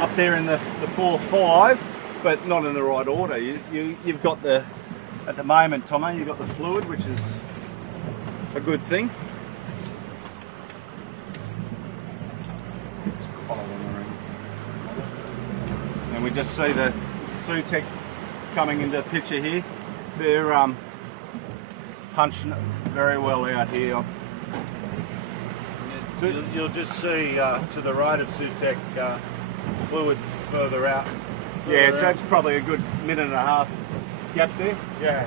up there in the 4-5, but not in the right order. You've got at the moment, Tomo, you've got the fluid, which is a good thing. And we just see the Sutec coming into the picture here. They're punching very well out here. You'll just see to the right of Sutec fluid further out. Yeah, so that's probably a good minute and a half gap there. Yeah.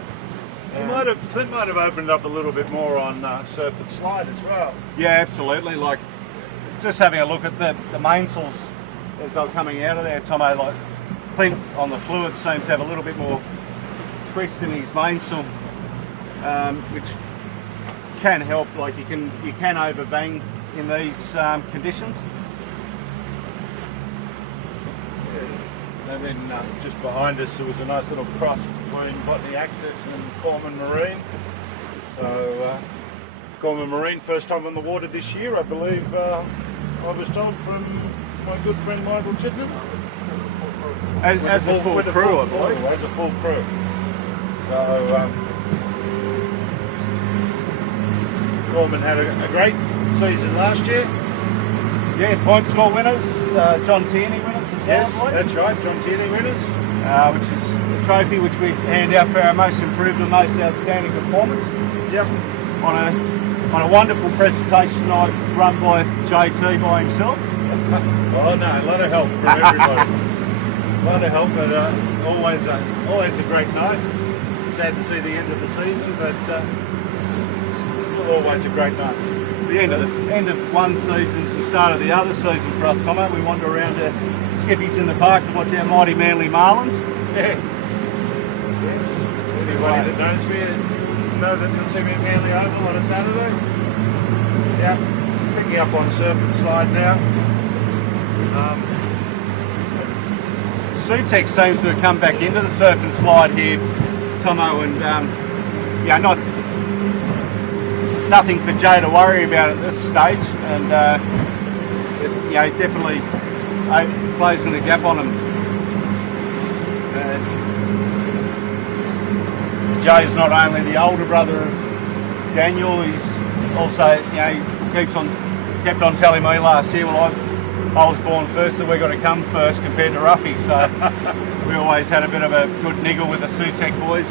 Clint might have opened up a little bit more on surf and slide as well. Yeah, absolutely. Like, just having a look at the mainsails as they're coming out of there, Tomo, like Clint on the fluid seems to have a little bit more twist in his mainsail, which can help. Like you can overbang in these conditions. And then just behind us there was a nice little cross between Botany Access and Corman Marine. So Corman Marine, first time on the water this year, I believe. I was told from my good friend Michael Chidden. As a full crew, I believe. As a full crew. So Corman had a great season last year. Yeah, points score winners, John Tierney winners as well. Yes, that's right, John Tierney winners. Which is a trophy which we hand out for our most improved and most outstanding performance. Yep. On a wonderful presentation night run by JT by himself. Oh no, a lot of help from everybody. A lot of help, but always a great night. Sad to see the end of the season, but still always a great night. The end of one season is the start of the other season for us, Tomo. We wander around to Skippies in the park to watch our mighty Manly Marlins. Yeah. Yes. Anybody that knows me know that they'll see me at Manly Oval on a Saturday. Yeah. Picking up on surf and slide now. Sutec seems to have come back into the surf and slide here, Tomo, and nothing for Jay to worry about at this stage, and definitely closing the gap on him. Jay's not only the older brother of Daniel, he's also, he kept on telling me last year, well, I was born first, so we got to come first compared to Ruffy, so we always had a bit of a good niggle with the Sutec boys.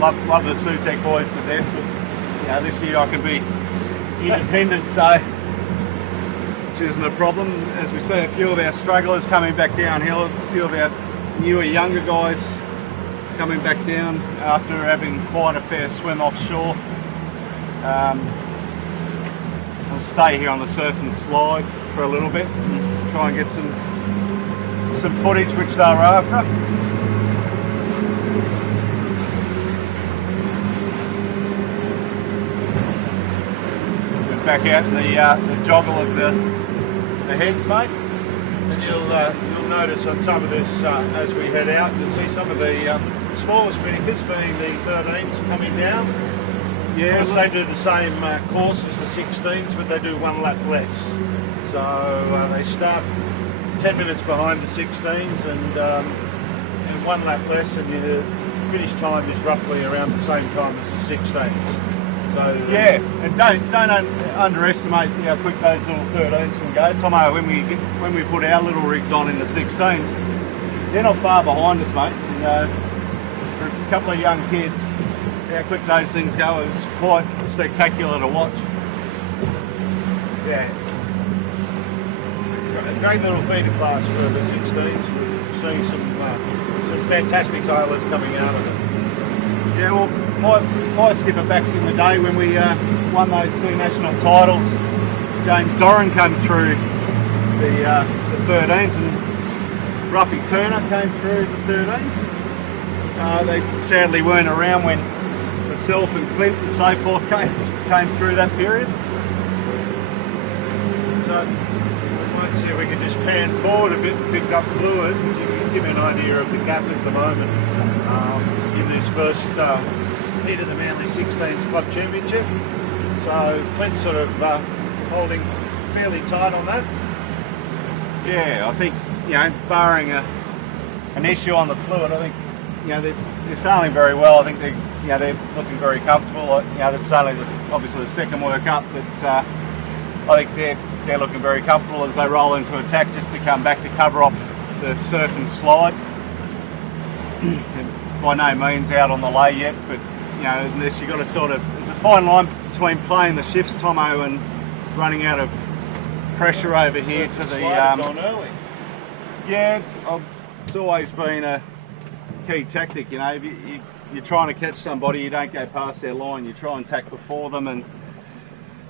Love the Sutec boys to death. But, this year I can be independent, so which isn't a problem. As we see a few of our strugglers coming back downhill, a few of our newer, younger guys coming back down after having quite a fair swim offshore. We'll stay here on the surf and slide for a little bit and try and get some footage which they're after. We're back out in the joggle of the heads, mate. And you'll notice on some of this as we head out, you'll see some of the smaller spinnakers being the 13s coming down. Yeah, of course, they do the same course as the 16s, but they do one lap less. So they start 10 minutes behind the 16s and one lap less, and your finish time is roughly around the same time as the 16s. So yeah, and don't underestimate how quick those little 13s can go. Tomo, when we put our little rigs on in the 16s, they're not far behind us, mate. And, for a couple of young kids, how quick those things go is quite spectacular to watch. Yeah, it's a great little feeder class for the 16s. We're seeing some fantastic sailors coming out of it. Yeah, well, my skipper back in the day when we won those 2 national titles, James Doran came through the 13s, and Ruffy Turner came through the 13s. They sadly weren't around when myself and Clint and so forth came through that period. So we might Yeah, we can just pan forward a bit and pick up fluid. You can give me an idea of the gap at the moment in this first heat of the Manly 16s Club Championship. So Clint's sort of holding fairly tight on that. Yeah, I think, you know, barring an issue on the fluid, I think, you know, they're sailing very well. I think they're looking very comfortable. You know, this is only obviously the second work up, but I think they're looking very comfortable as they roll into attack, just to come back to cover off the surf and slide. By no means out on the lay yet, but you know, unless you've got to sort of, there's a fine line between playing the shifts, Tomo, and running out of pressure over here to the. Gone early. Yeah, it's always been a key tactic. You know, if you're trying to catch somebody, you don't go past their line. You try and tack before them, and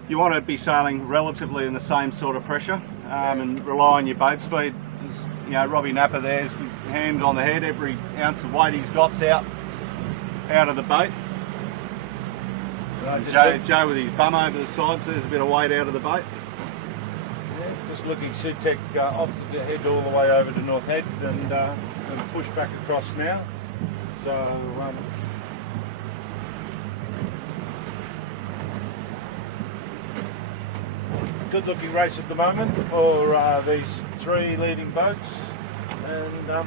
you want to be sailing relatively in the same sort of pressure, and rely on your boat speed. You know, Robbie Napper there's hand on the head. Every ounce of weight he's got's out of the boat. Joe with his bum over the side, so there's a bit of weight out of the boat. Yeah, just looking Sudtech opted to head all the way over to North Head and push back across now. So good looking race at the moment for these three leading boats, and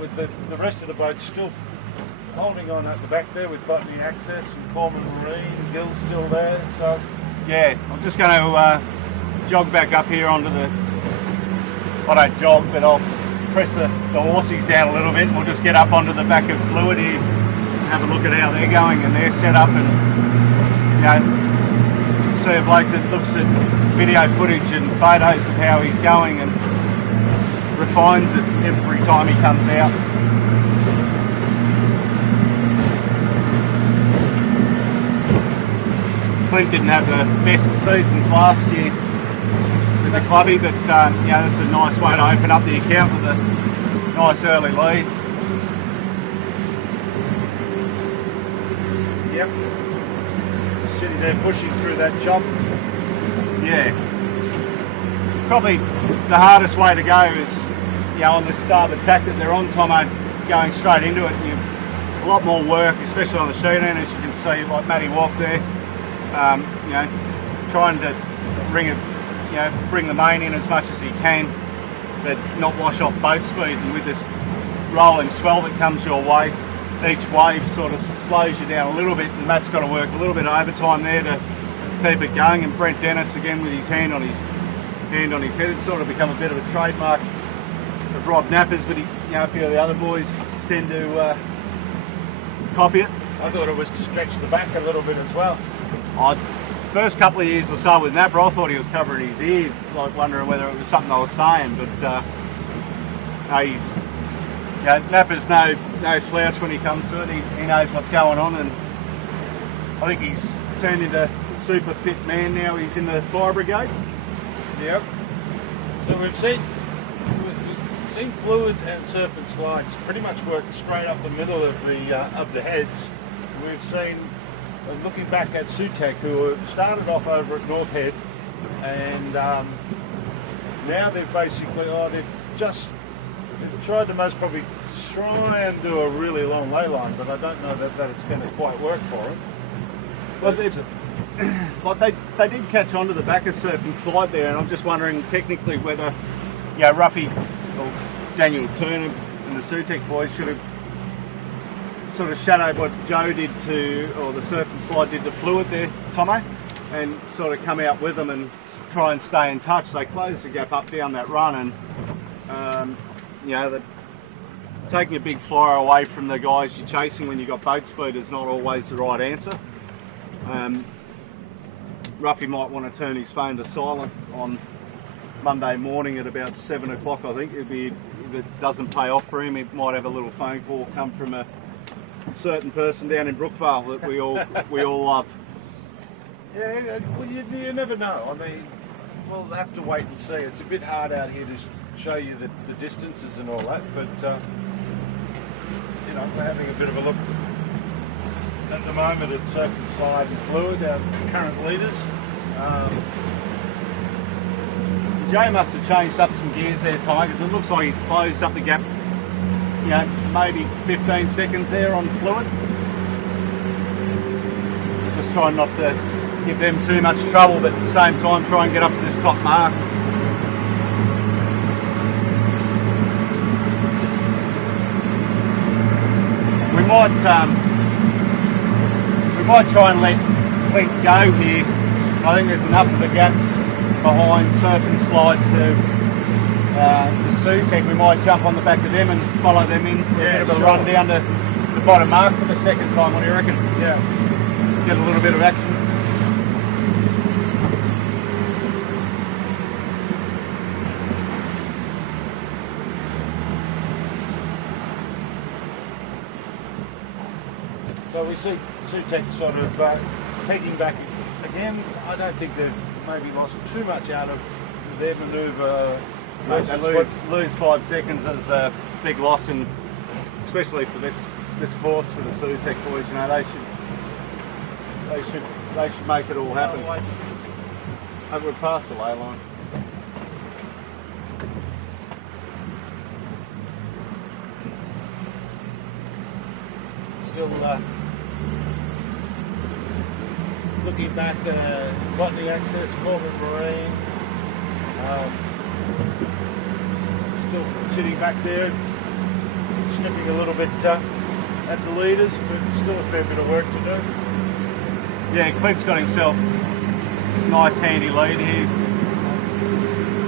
with the rest of the boats still holding on at the back there with Botany Access and Corman Marine, Gill still there. So yeah, I'm just going to jog back up here onto the, I don't jog, but I'll press the horsies down a little bit, and we'll just get up onto the back of fluid here and have a look at how they're going and their setup, and you know, see a bloke that looks at video footage and photos of how he's going and refines it every time he comes out. Clint didn't have the best seasons last year with the clubby, but you know, this is a nice way to open up the account with a nice early lead. yep, sitting there pushing through that chop. Yeah, probably the hardest way to go is, you know, on the starboard tack that they're on, Tomo, going straight into it. A lot more work, especially on the sheet end, as you can see, like Matty walked there. You know, trying to bring it, you know, bring the main in as much as he can, but not wash off boat speed. And with this rolling swell that comes your way, each wave sort of slows you down a little bit, and Matt's got to work a little bit of overtime there to keep it going. And Brent Dennis again with his hand on his head. It's sort of become a bit of a trademark of Rob Napper's, but he, you know, a few of the other boys tend to copy it. I thought it was to stretch the back a little bit as well. First couple of years or so with Napper, I thought he was covering his ear, like wondering whether it was something I was saying, but no, he's, you know, Napper's no slouch when he comes to it. He knows what's going on, and I think he's turned into a super fit man now. He's in the fire brigade. Yep. So we've seen fluid and surf and slides pretty much work straight up the middle of the heads. We've seen, looking back at Sudtech, who started off over at North Head, and now they've basically, they've tried to most probably try and do a really long ley line, but I don't know that it's going to quite work for them. Well, they did catch on to the back of surf and slide there, and I'm just wondering technically whether, you know, Ruffy or Daniel Turner and the Sudtech boys should have sort of shadowed what Joe did to, or the surf and slide did to fluid there, Tomo, and sort of come out with them and try and stay in touch. They closed the gap up down that run, and you know, taking a big flyer away from the guys you're chasing when you've got boat speed is not always the right answer. Ruffy might want to turn his phone to silent on Monday morning at about 7 o'clock, I think. If it doesn't pay off for him, he might have a little phone call come from a certain person down in Brookvale that we all love. Yeah, well, you never know. I mean, we'll have to wait and see. It's a bit hard out here to show you the distances and all that, but you know, we're having a bit of a look at the moment at surf and slide and fluid, our current leaders. Jay must have changed up some gears there, Ty, because it looks like he's closed up the gap, you know, maybe 15 seconds there on fluid. Just trying not to give them too much trouble, but at the same time try and get up to this top mark. We might try and let Clint go here. I think there's enough of a gap behind Surf and Slide to Sutek. We might jump on the back of them and follow them in for a bit of a run down to the bottom mark for the second time. What do you reckon? Yeah. Get a little bit of action. So we see Sutek sort of pegging back again. I don't think they've maybe lost too much out of their manoeuvre. Mate, they lose 5 seconds is a big loss, and especially for this course for the Sutek boys. You know, they should make it all happen. Over past the ley line. Still looking back, Botany Access, Corbin Marine, still sitting back there, sniffing a little bit at the leaders, but still a fair bit of work to do. Yeah, Clint's got himself a nice handy lead here.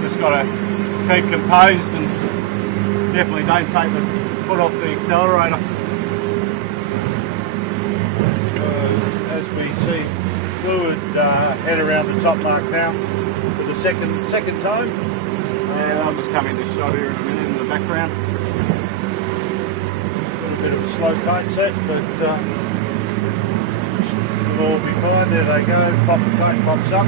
Just got to keep composed and definitely don't take the foot off the accelerator. As we see fluid head around the top mark now for the second time. Yeah, I'll just come into shot here in a minute in the background. A little bit of a slow kite set, but it'll all be fine. There they go. Pop, the kite pops up.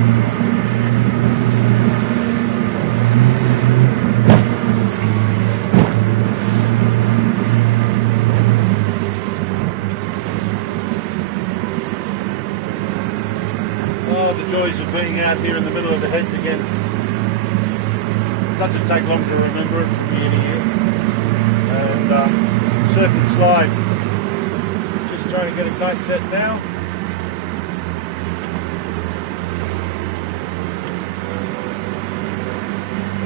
Oh, the joys of being out here in the middle of the heads again. Doesn't take long to remember it from year to year. And Surf and Slide, just trying to get a kite set now.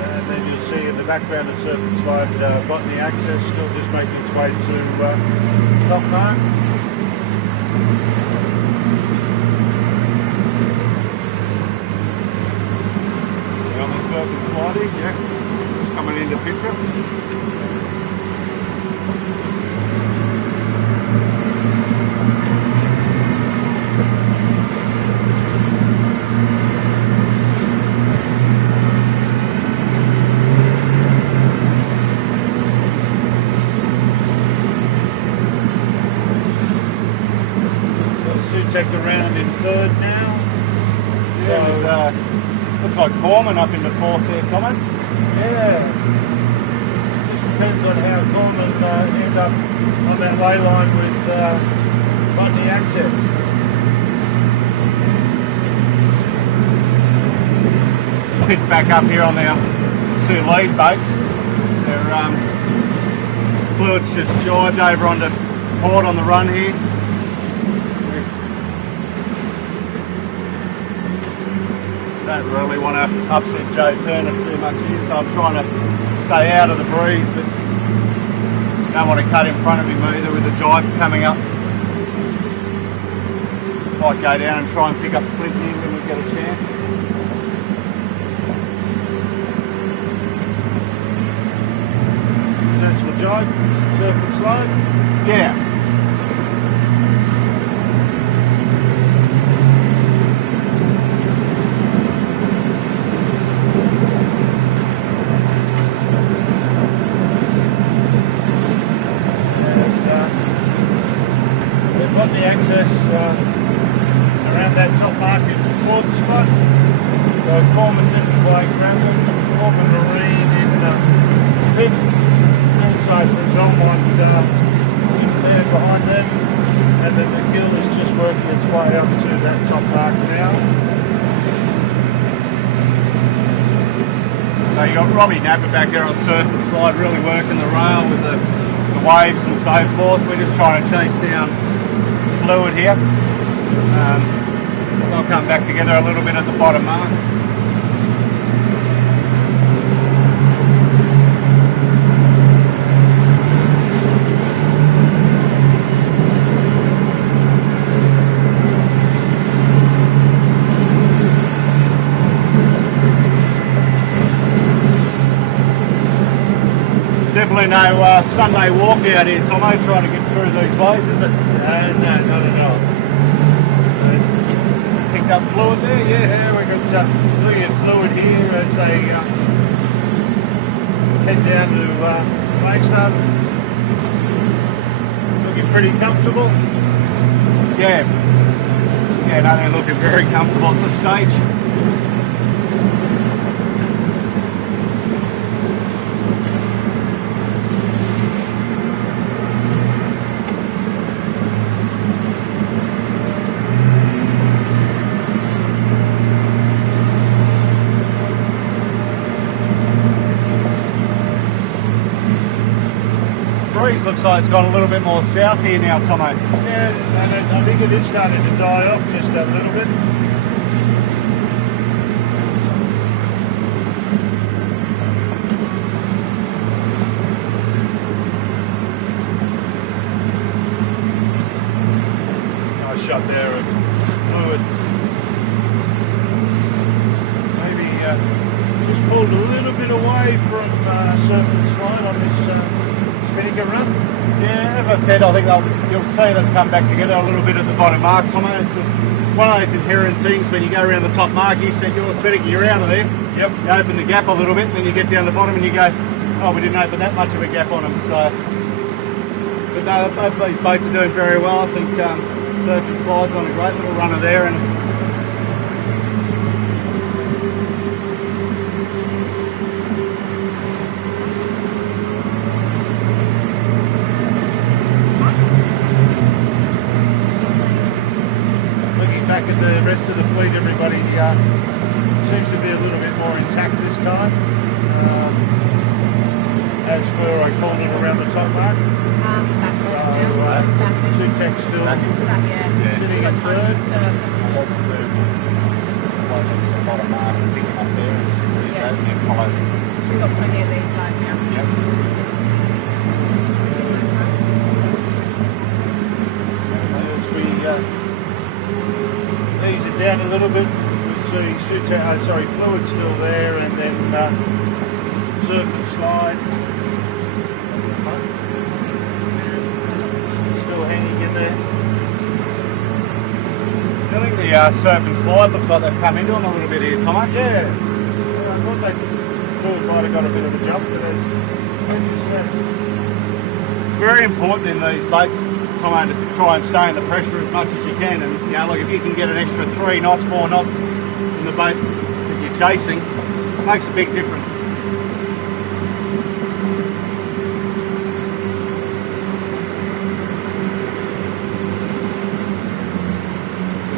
And then you'll see in the background of Surf and Slide, Botany Access still just making its way to top mark. Surf and Slidey, yeah, just coming into picture. So Sutek around in third now. Yeah, so, looks like Corman up into fourth there, Tommy. Yeah. Just depends on how Corman end up on that ley line with Botany Access. Picked back up here on our 2 lead boats. Their fluids just jived over onto port on the run here. Don't really want to upset Joe Turner too much here, so I'm trying to stay out of the breeze, but don't want to cut in front of him either with the jibe coming up. Might go down and try and pick up Clint here when we get a chance. Successful jibe, Surf and Slide. Yeah. Botany Access around that top mark in the fourth spot. So Corman didn't quite grab them. Corbin Marine in fifth. Inside from Belmont in there behind them. And then the Gill is just working its way up to that top mark now. So you got Robbie Napper back there on surf and slide, really working the rail with the waves and so forth. We're just trying to chase down fluid here. They'll come back together a little bit at the bottom mark. Definitely no Sunday walk out here, Tomo, trying to get through these waves, is it? No, not at all. Picked up fluid there, yeah. Yeah, we've got plenty of fluid here as they head down to Flagstaff. Looking pretty comfortable. Yeah. Yeah, no, they're looking very comfortable at this stage. Breeze looks like it's gone a little bit more south here now, Tomo. Yeah, and I think it is starting to die off just a little bit. Nice shot there of fluid. Maybe just pulled a little bit away from surf and slide on this Spinnaker run. Yeah, as I said, I think you'll see them come back together a little bit at the bottom mark, Tomo. It's just one of those inherent things when you go around the top mark, you set your Spinnaker, you're out of there. Yep. You open the gap a little bit, and then you get down the bottom and you go, oh, we didn't open that much of a gap on them. So, but no, both these boats are doing very well. I think Surf and Slide's on a great little runner there, and back at the rest of the fleet, everybody seems to be a little bit more intact this time. As per I called it around the top mark. Sutek's still sitting at third. bottom mark and pick them up there and follow. We've got plenty of these guys now. Yep. As we ease it down a little bit, we see fluid still there, and then surf and slide still hanging in there. I think the surf and slide looks like they've come into them a little bit here, Tomo. Yeah, I thought they fluid might have got a bit of a jump, but It's very important in these boats, Tomo, to try and stay in the pressure as much as you can, and you know, like if you can get an extra 3 knots, 4 knots in the boat that you're chasing, it makes a big difference.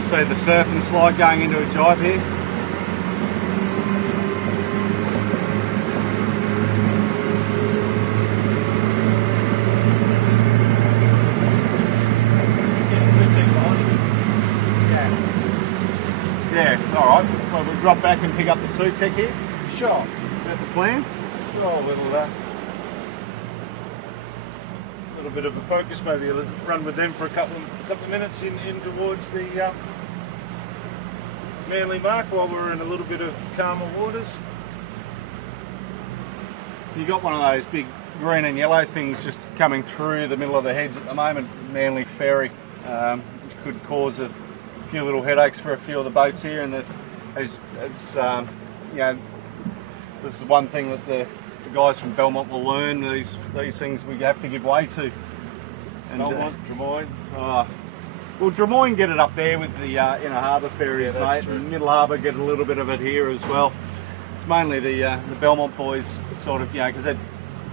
So see the surf and slide going into a jibe here. Yeah, alright. Well, we'll drop back and pick up the Sutek here. sure. Is that the plan? Oh, a little bit of a focus, maybe a run with them for a couple of minutes in towards the Manly mark while we're in a little bit of calmer waters. You got one of those big green and yellow things just coming through the middle of the heads at the moment, Manly Ferry, which could cause a few little headaches for a few of the boats here, and it's you know, this is one thing that the guys from Belmont will learn. These things we have to give way to. And, Belmont, Drummoyne. Well, Drummoyne get it up there with the inner harbour ferries, Yeah, that's mate, true. and Middle Harbour get a little bit of it here as well. It's mainly the Belmont boys, sort of, you know, because they've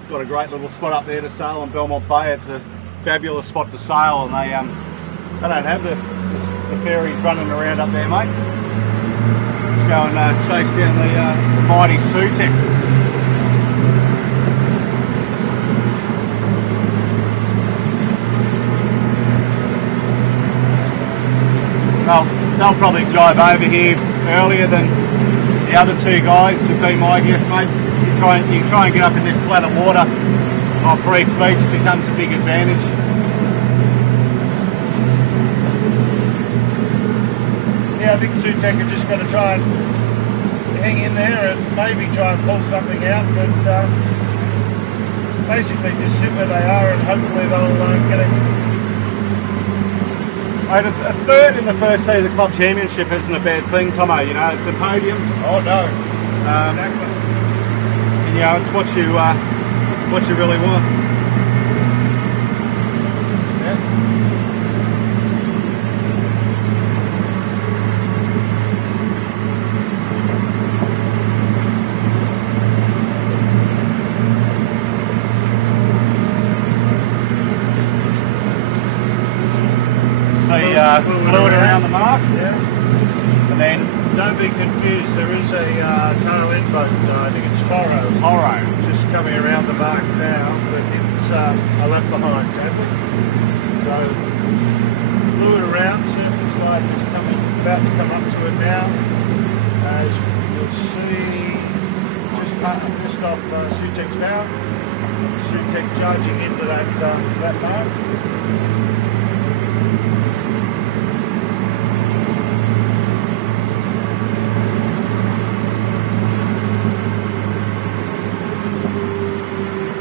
got a great little spot up there to sail on Belmont Bay. It's a fabulous spot to sail, and they don't have the ferries running around up there, mate. Let's go and chase down the mighty Sutek. they'll probably drive over here earlier than the other two guys, would be my guess, mate. You try and get up in this flat of water off Reef Beach, becomes a big advantage. Yeah, I think Sutek are just going to try and hang in there and maybe try and pull something out, but basically just sit where they are and hopefully they'll get it. Mate, a third in the first day of the club championship isn't a bad thing, Tomo. You know, it's a podium. Oh no, Exactly. And, you know, it's what you really want. Yeah. See fluid around the mark. Yeah. And then Don't be confused, there is a tail end boat, I think it's Toro, Toro. just coming around the mark now, but it's a lap behind, sadly. So, fluid around, surface light is about to come up to it now. As you'll see, just off Sutek's bow, Sutek charging into that mark.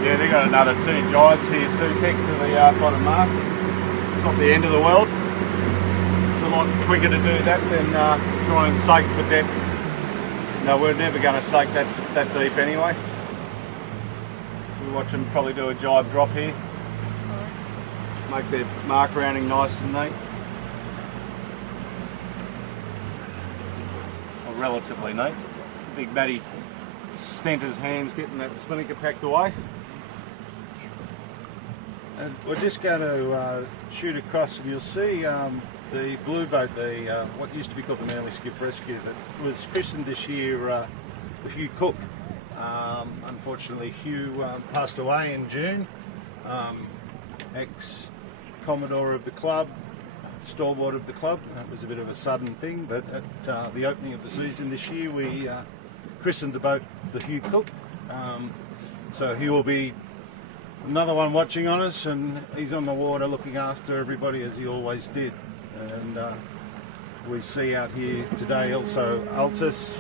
Yeah, they've got another two jives here, Sutek, to the bottom mark. It's not the end of the world. It's a lot quicker to do that than try and sake for depth. No, we're never going to sake that deep anyway. We watch them probably do a jibe drop here. Make their mark rounding nice and neat. Or relatively neat. Big Matty stent his hands getting that spinnaker packed away. And we're just going to shoot across and you'll see the blue boat, what used to be called the Manly Skiff Rescue, that was christened this year the Hugh Cook. Unfortunately, Hugh passed away in June. Ex-Commodore of the club, stalwart of the club. It was a bit of a sudden thing, but at the opening of the season this year we christened the boat the Hugh Cook. So he will be another one watching on us, and he's on the water looking after everybody as he always did. And we see out here today also Altus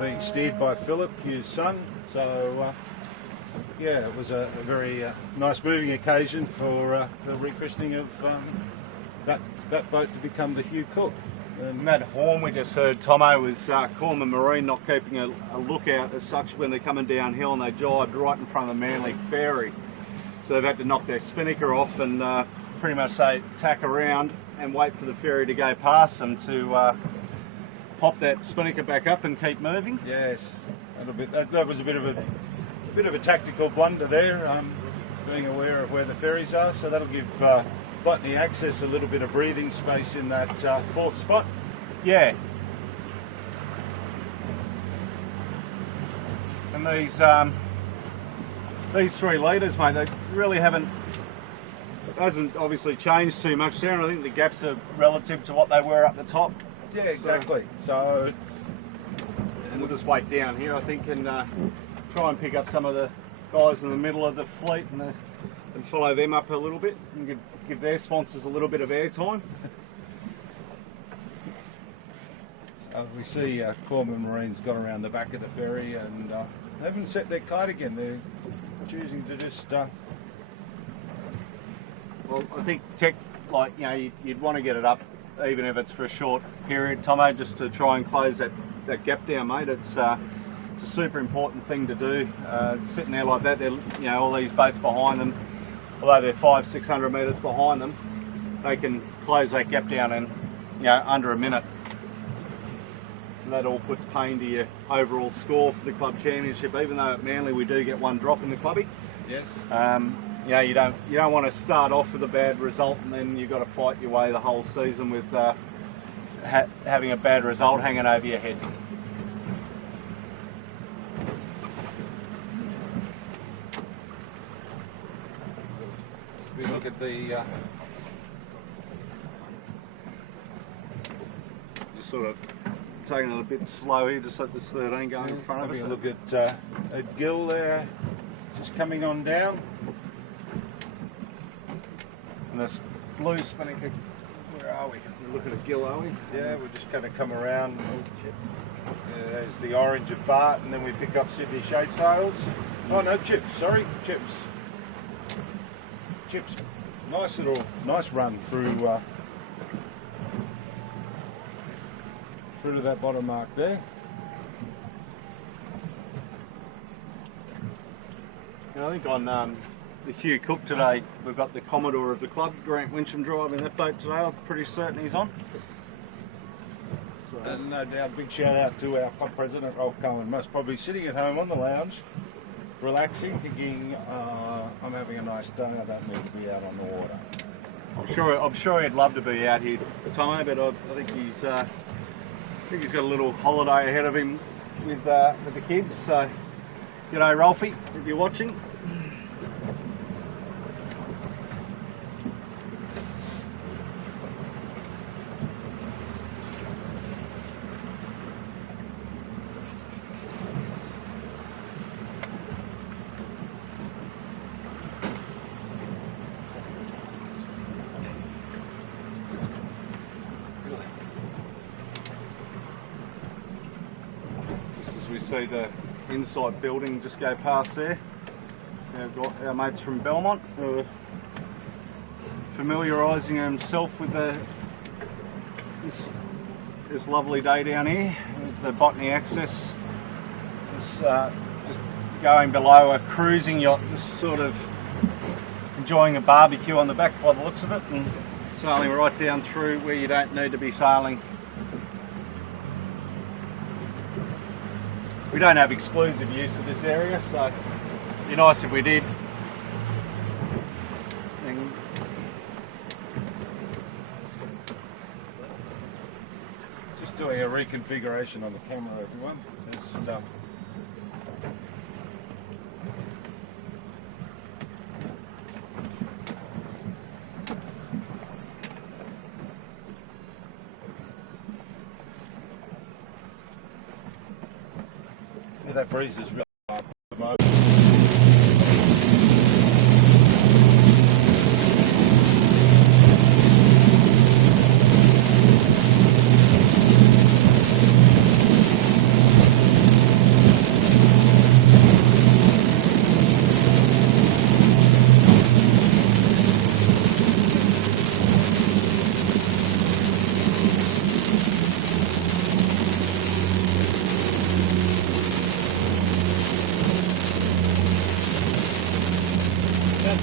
being steered by Philip, Hugh's son. So yeah, it was a very nice moving occasion for the rechristening of that boat to become the Hugh Cook. And that horn we just heard, Tomo, was Corman Marine not keeping a lookout as such when they're coming downhill, and they jibed right in front of the Manly ferry. So they've had to knock their spinnaker off and pretty much say tack around and wait for the ferry to go past them to pop that spinnaker back up and keep moving. Yes, that was a bit of a tactical blunder there, being aware of where the ferries are. So that'll give Botany Access a little bit of breathing space in that fourth spot. Yeah. And these 3 litres, mate, they really hasn't obviously changed too much there, and I think the gaps are relative to what they were up the top. Yeah, exactly. So we'll just wait down here, I think, and try and pick up some of the guys in the middle of the fleet and follow them up a little bit and give their sponsors a little bit of airtime. we see Corman Marine's got around the back of the ferry and they haven't set their kite again. They're choosing to just... Well, I think you'd want to get it up, even if it's for a short period, Tomo, just to try and close that gap down, mate. It's a super important thing to do. Sitting there like that, all these boats behind them, although they're 500-600 metres behind them, they can close that gap down in under a minute. And that all puts pain to your overall score for the club championship. Even though at Manly we do get 1 drop in the clubby. Yes. You don't want to start off with a bad result and then you've got to fight your way the whole season with having a bad result hanging over your head. We look at the sort of taking it a bit slow here, just let this 13 go in front of us. Having a look at Gill there, just coming on down. And this blue spinnaker, where are we? We're looking at Gill, are we? Yeah, we're just going to come around. There's the orange of Bart, and then we pick up Sydney Shadesdales. Oh no, Chips, sorry, Chips. Chips, nice run through through to that bottom mark there. And I think on the Hugh Cook today, we've got the Commodore of the club, Grant Wincham, driving that boat today. I'm pretty certain he's on. So. And no doubt, big shout out to our club president, Rolf Cohen, most probably sitting at home on the lounge, relaxing, thinking, I'm having a nice day, I don't need to be out on the water. I'm sure he'd love to be out here tonight, but I think he's got a little holiday ahead of him with the kids. So, you know, Rolfie, if you're watching. We see the inside building just go past there. We've got our mates from Belmont who are familiarising himself with this lovely day down here with the botany access. It's just going below a cruising yacht, just sort of enjoying a barbecue on the back by the looks of it, and sailing right down through where you don't need to be sailing. We don't have exclusive use of this area, so it'd be nice if we did. And Just doing a reconfiguration on the camera, everyone. Just, that breeze is really hard at the moment.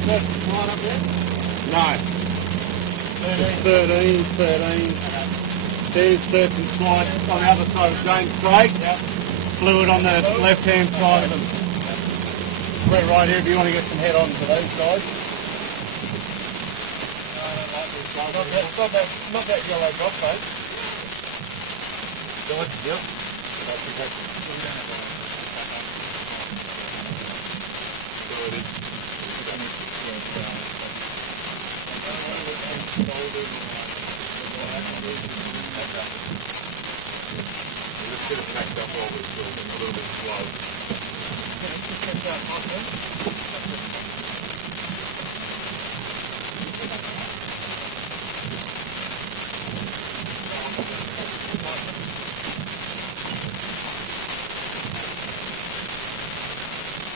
That's right up there? No. 13. There's surf and slide on the other side of James Craig. Yep. Fluid on the left-hand side of them. We're right here if you want to get some head-on to those guys. Not that yellow drop, though. Yep. Just get it packed up while we're still a little bit slow.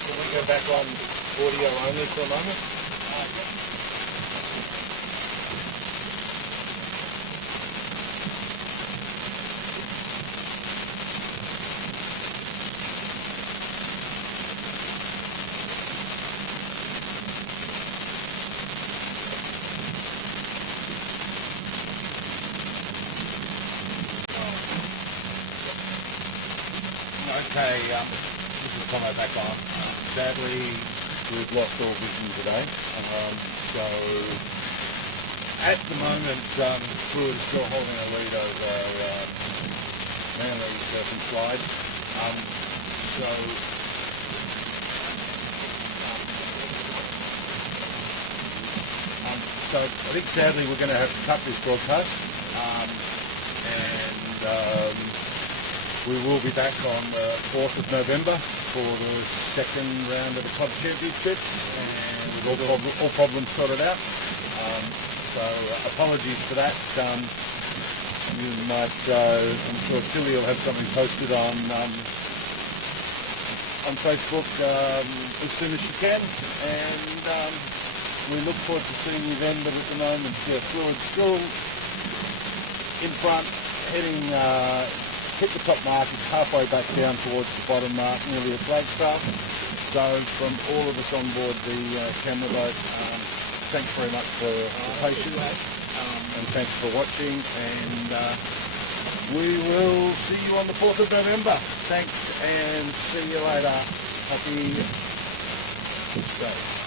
Can we go back on audio only for a moment? Okay, this is Tomo back on. Sadly, we've lost all vision today. So, at the moment, Fluid is still holding a lead over Manly surf and slide. So I think sadly we're going to have to cut this broadcast, and We will be back on the 4th of November for the second round of the club championship, and with all problems sorted out. So apologies for that. You might, I'm sure Tilly will have something posted on Facebook as soon as she can, and we look forward to seeing you then. But at the moment, Fluid still in front, heading. Hit the top mark, it's halfway back down towards the bottom mark, nearly at Flagstaff. So from all of us on board the camera boat, thanks very much for the patience, and thanks for watching, and we will see you on the 4th of November. Thanks, and see you later. Happy days.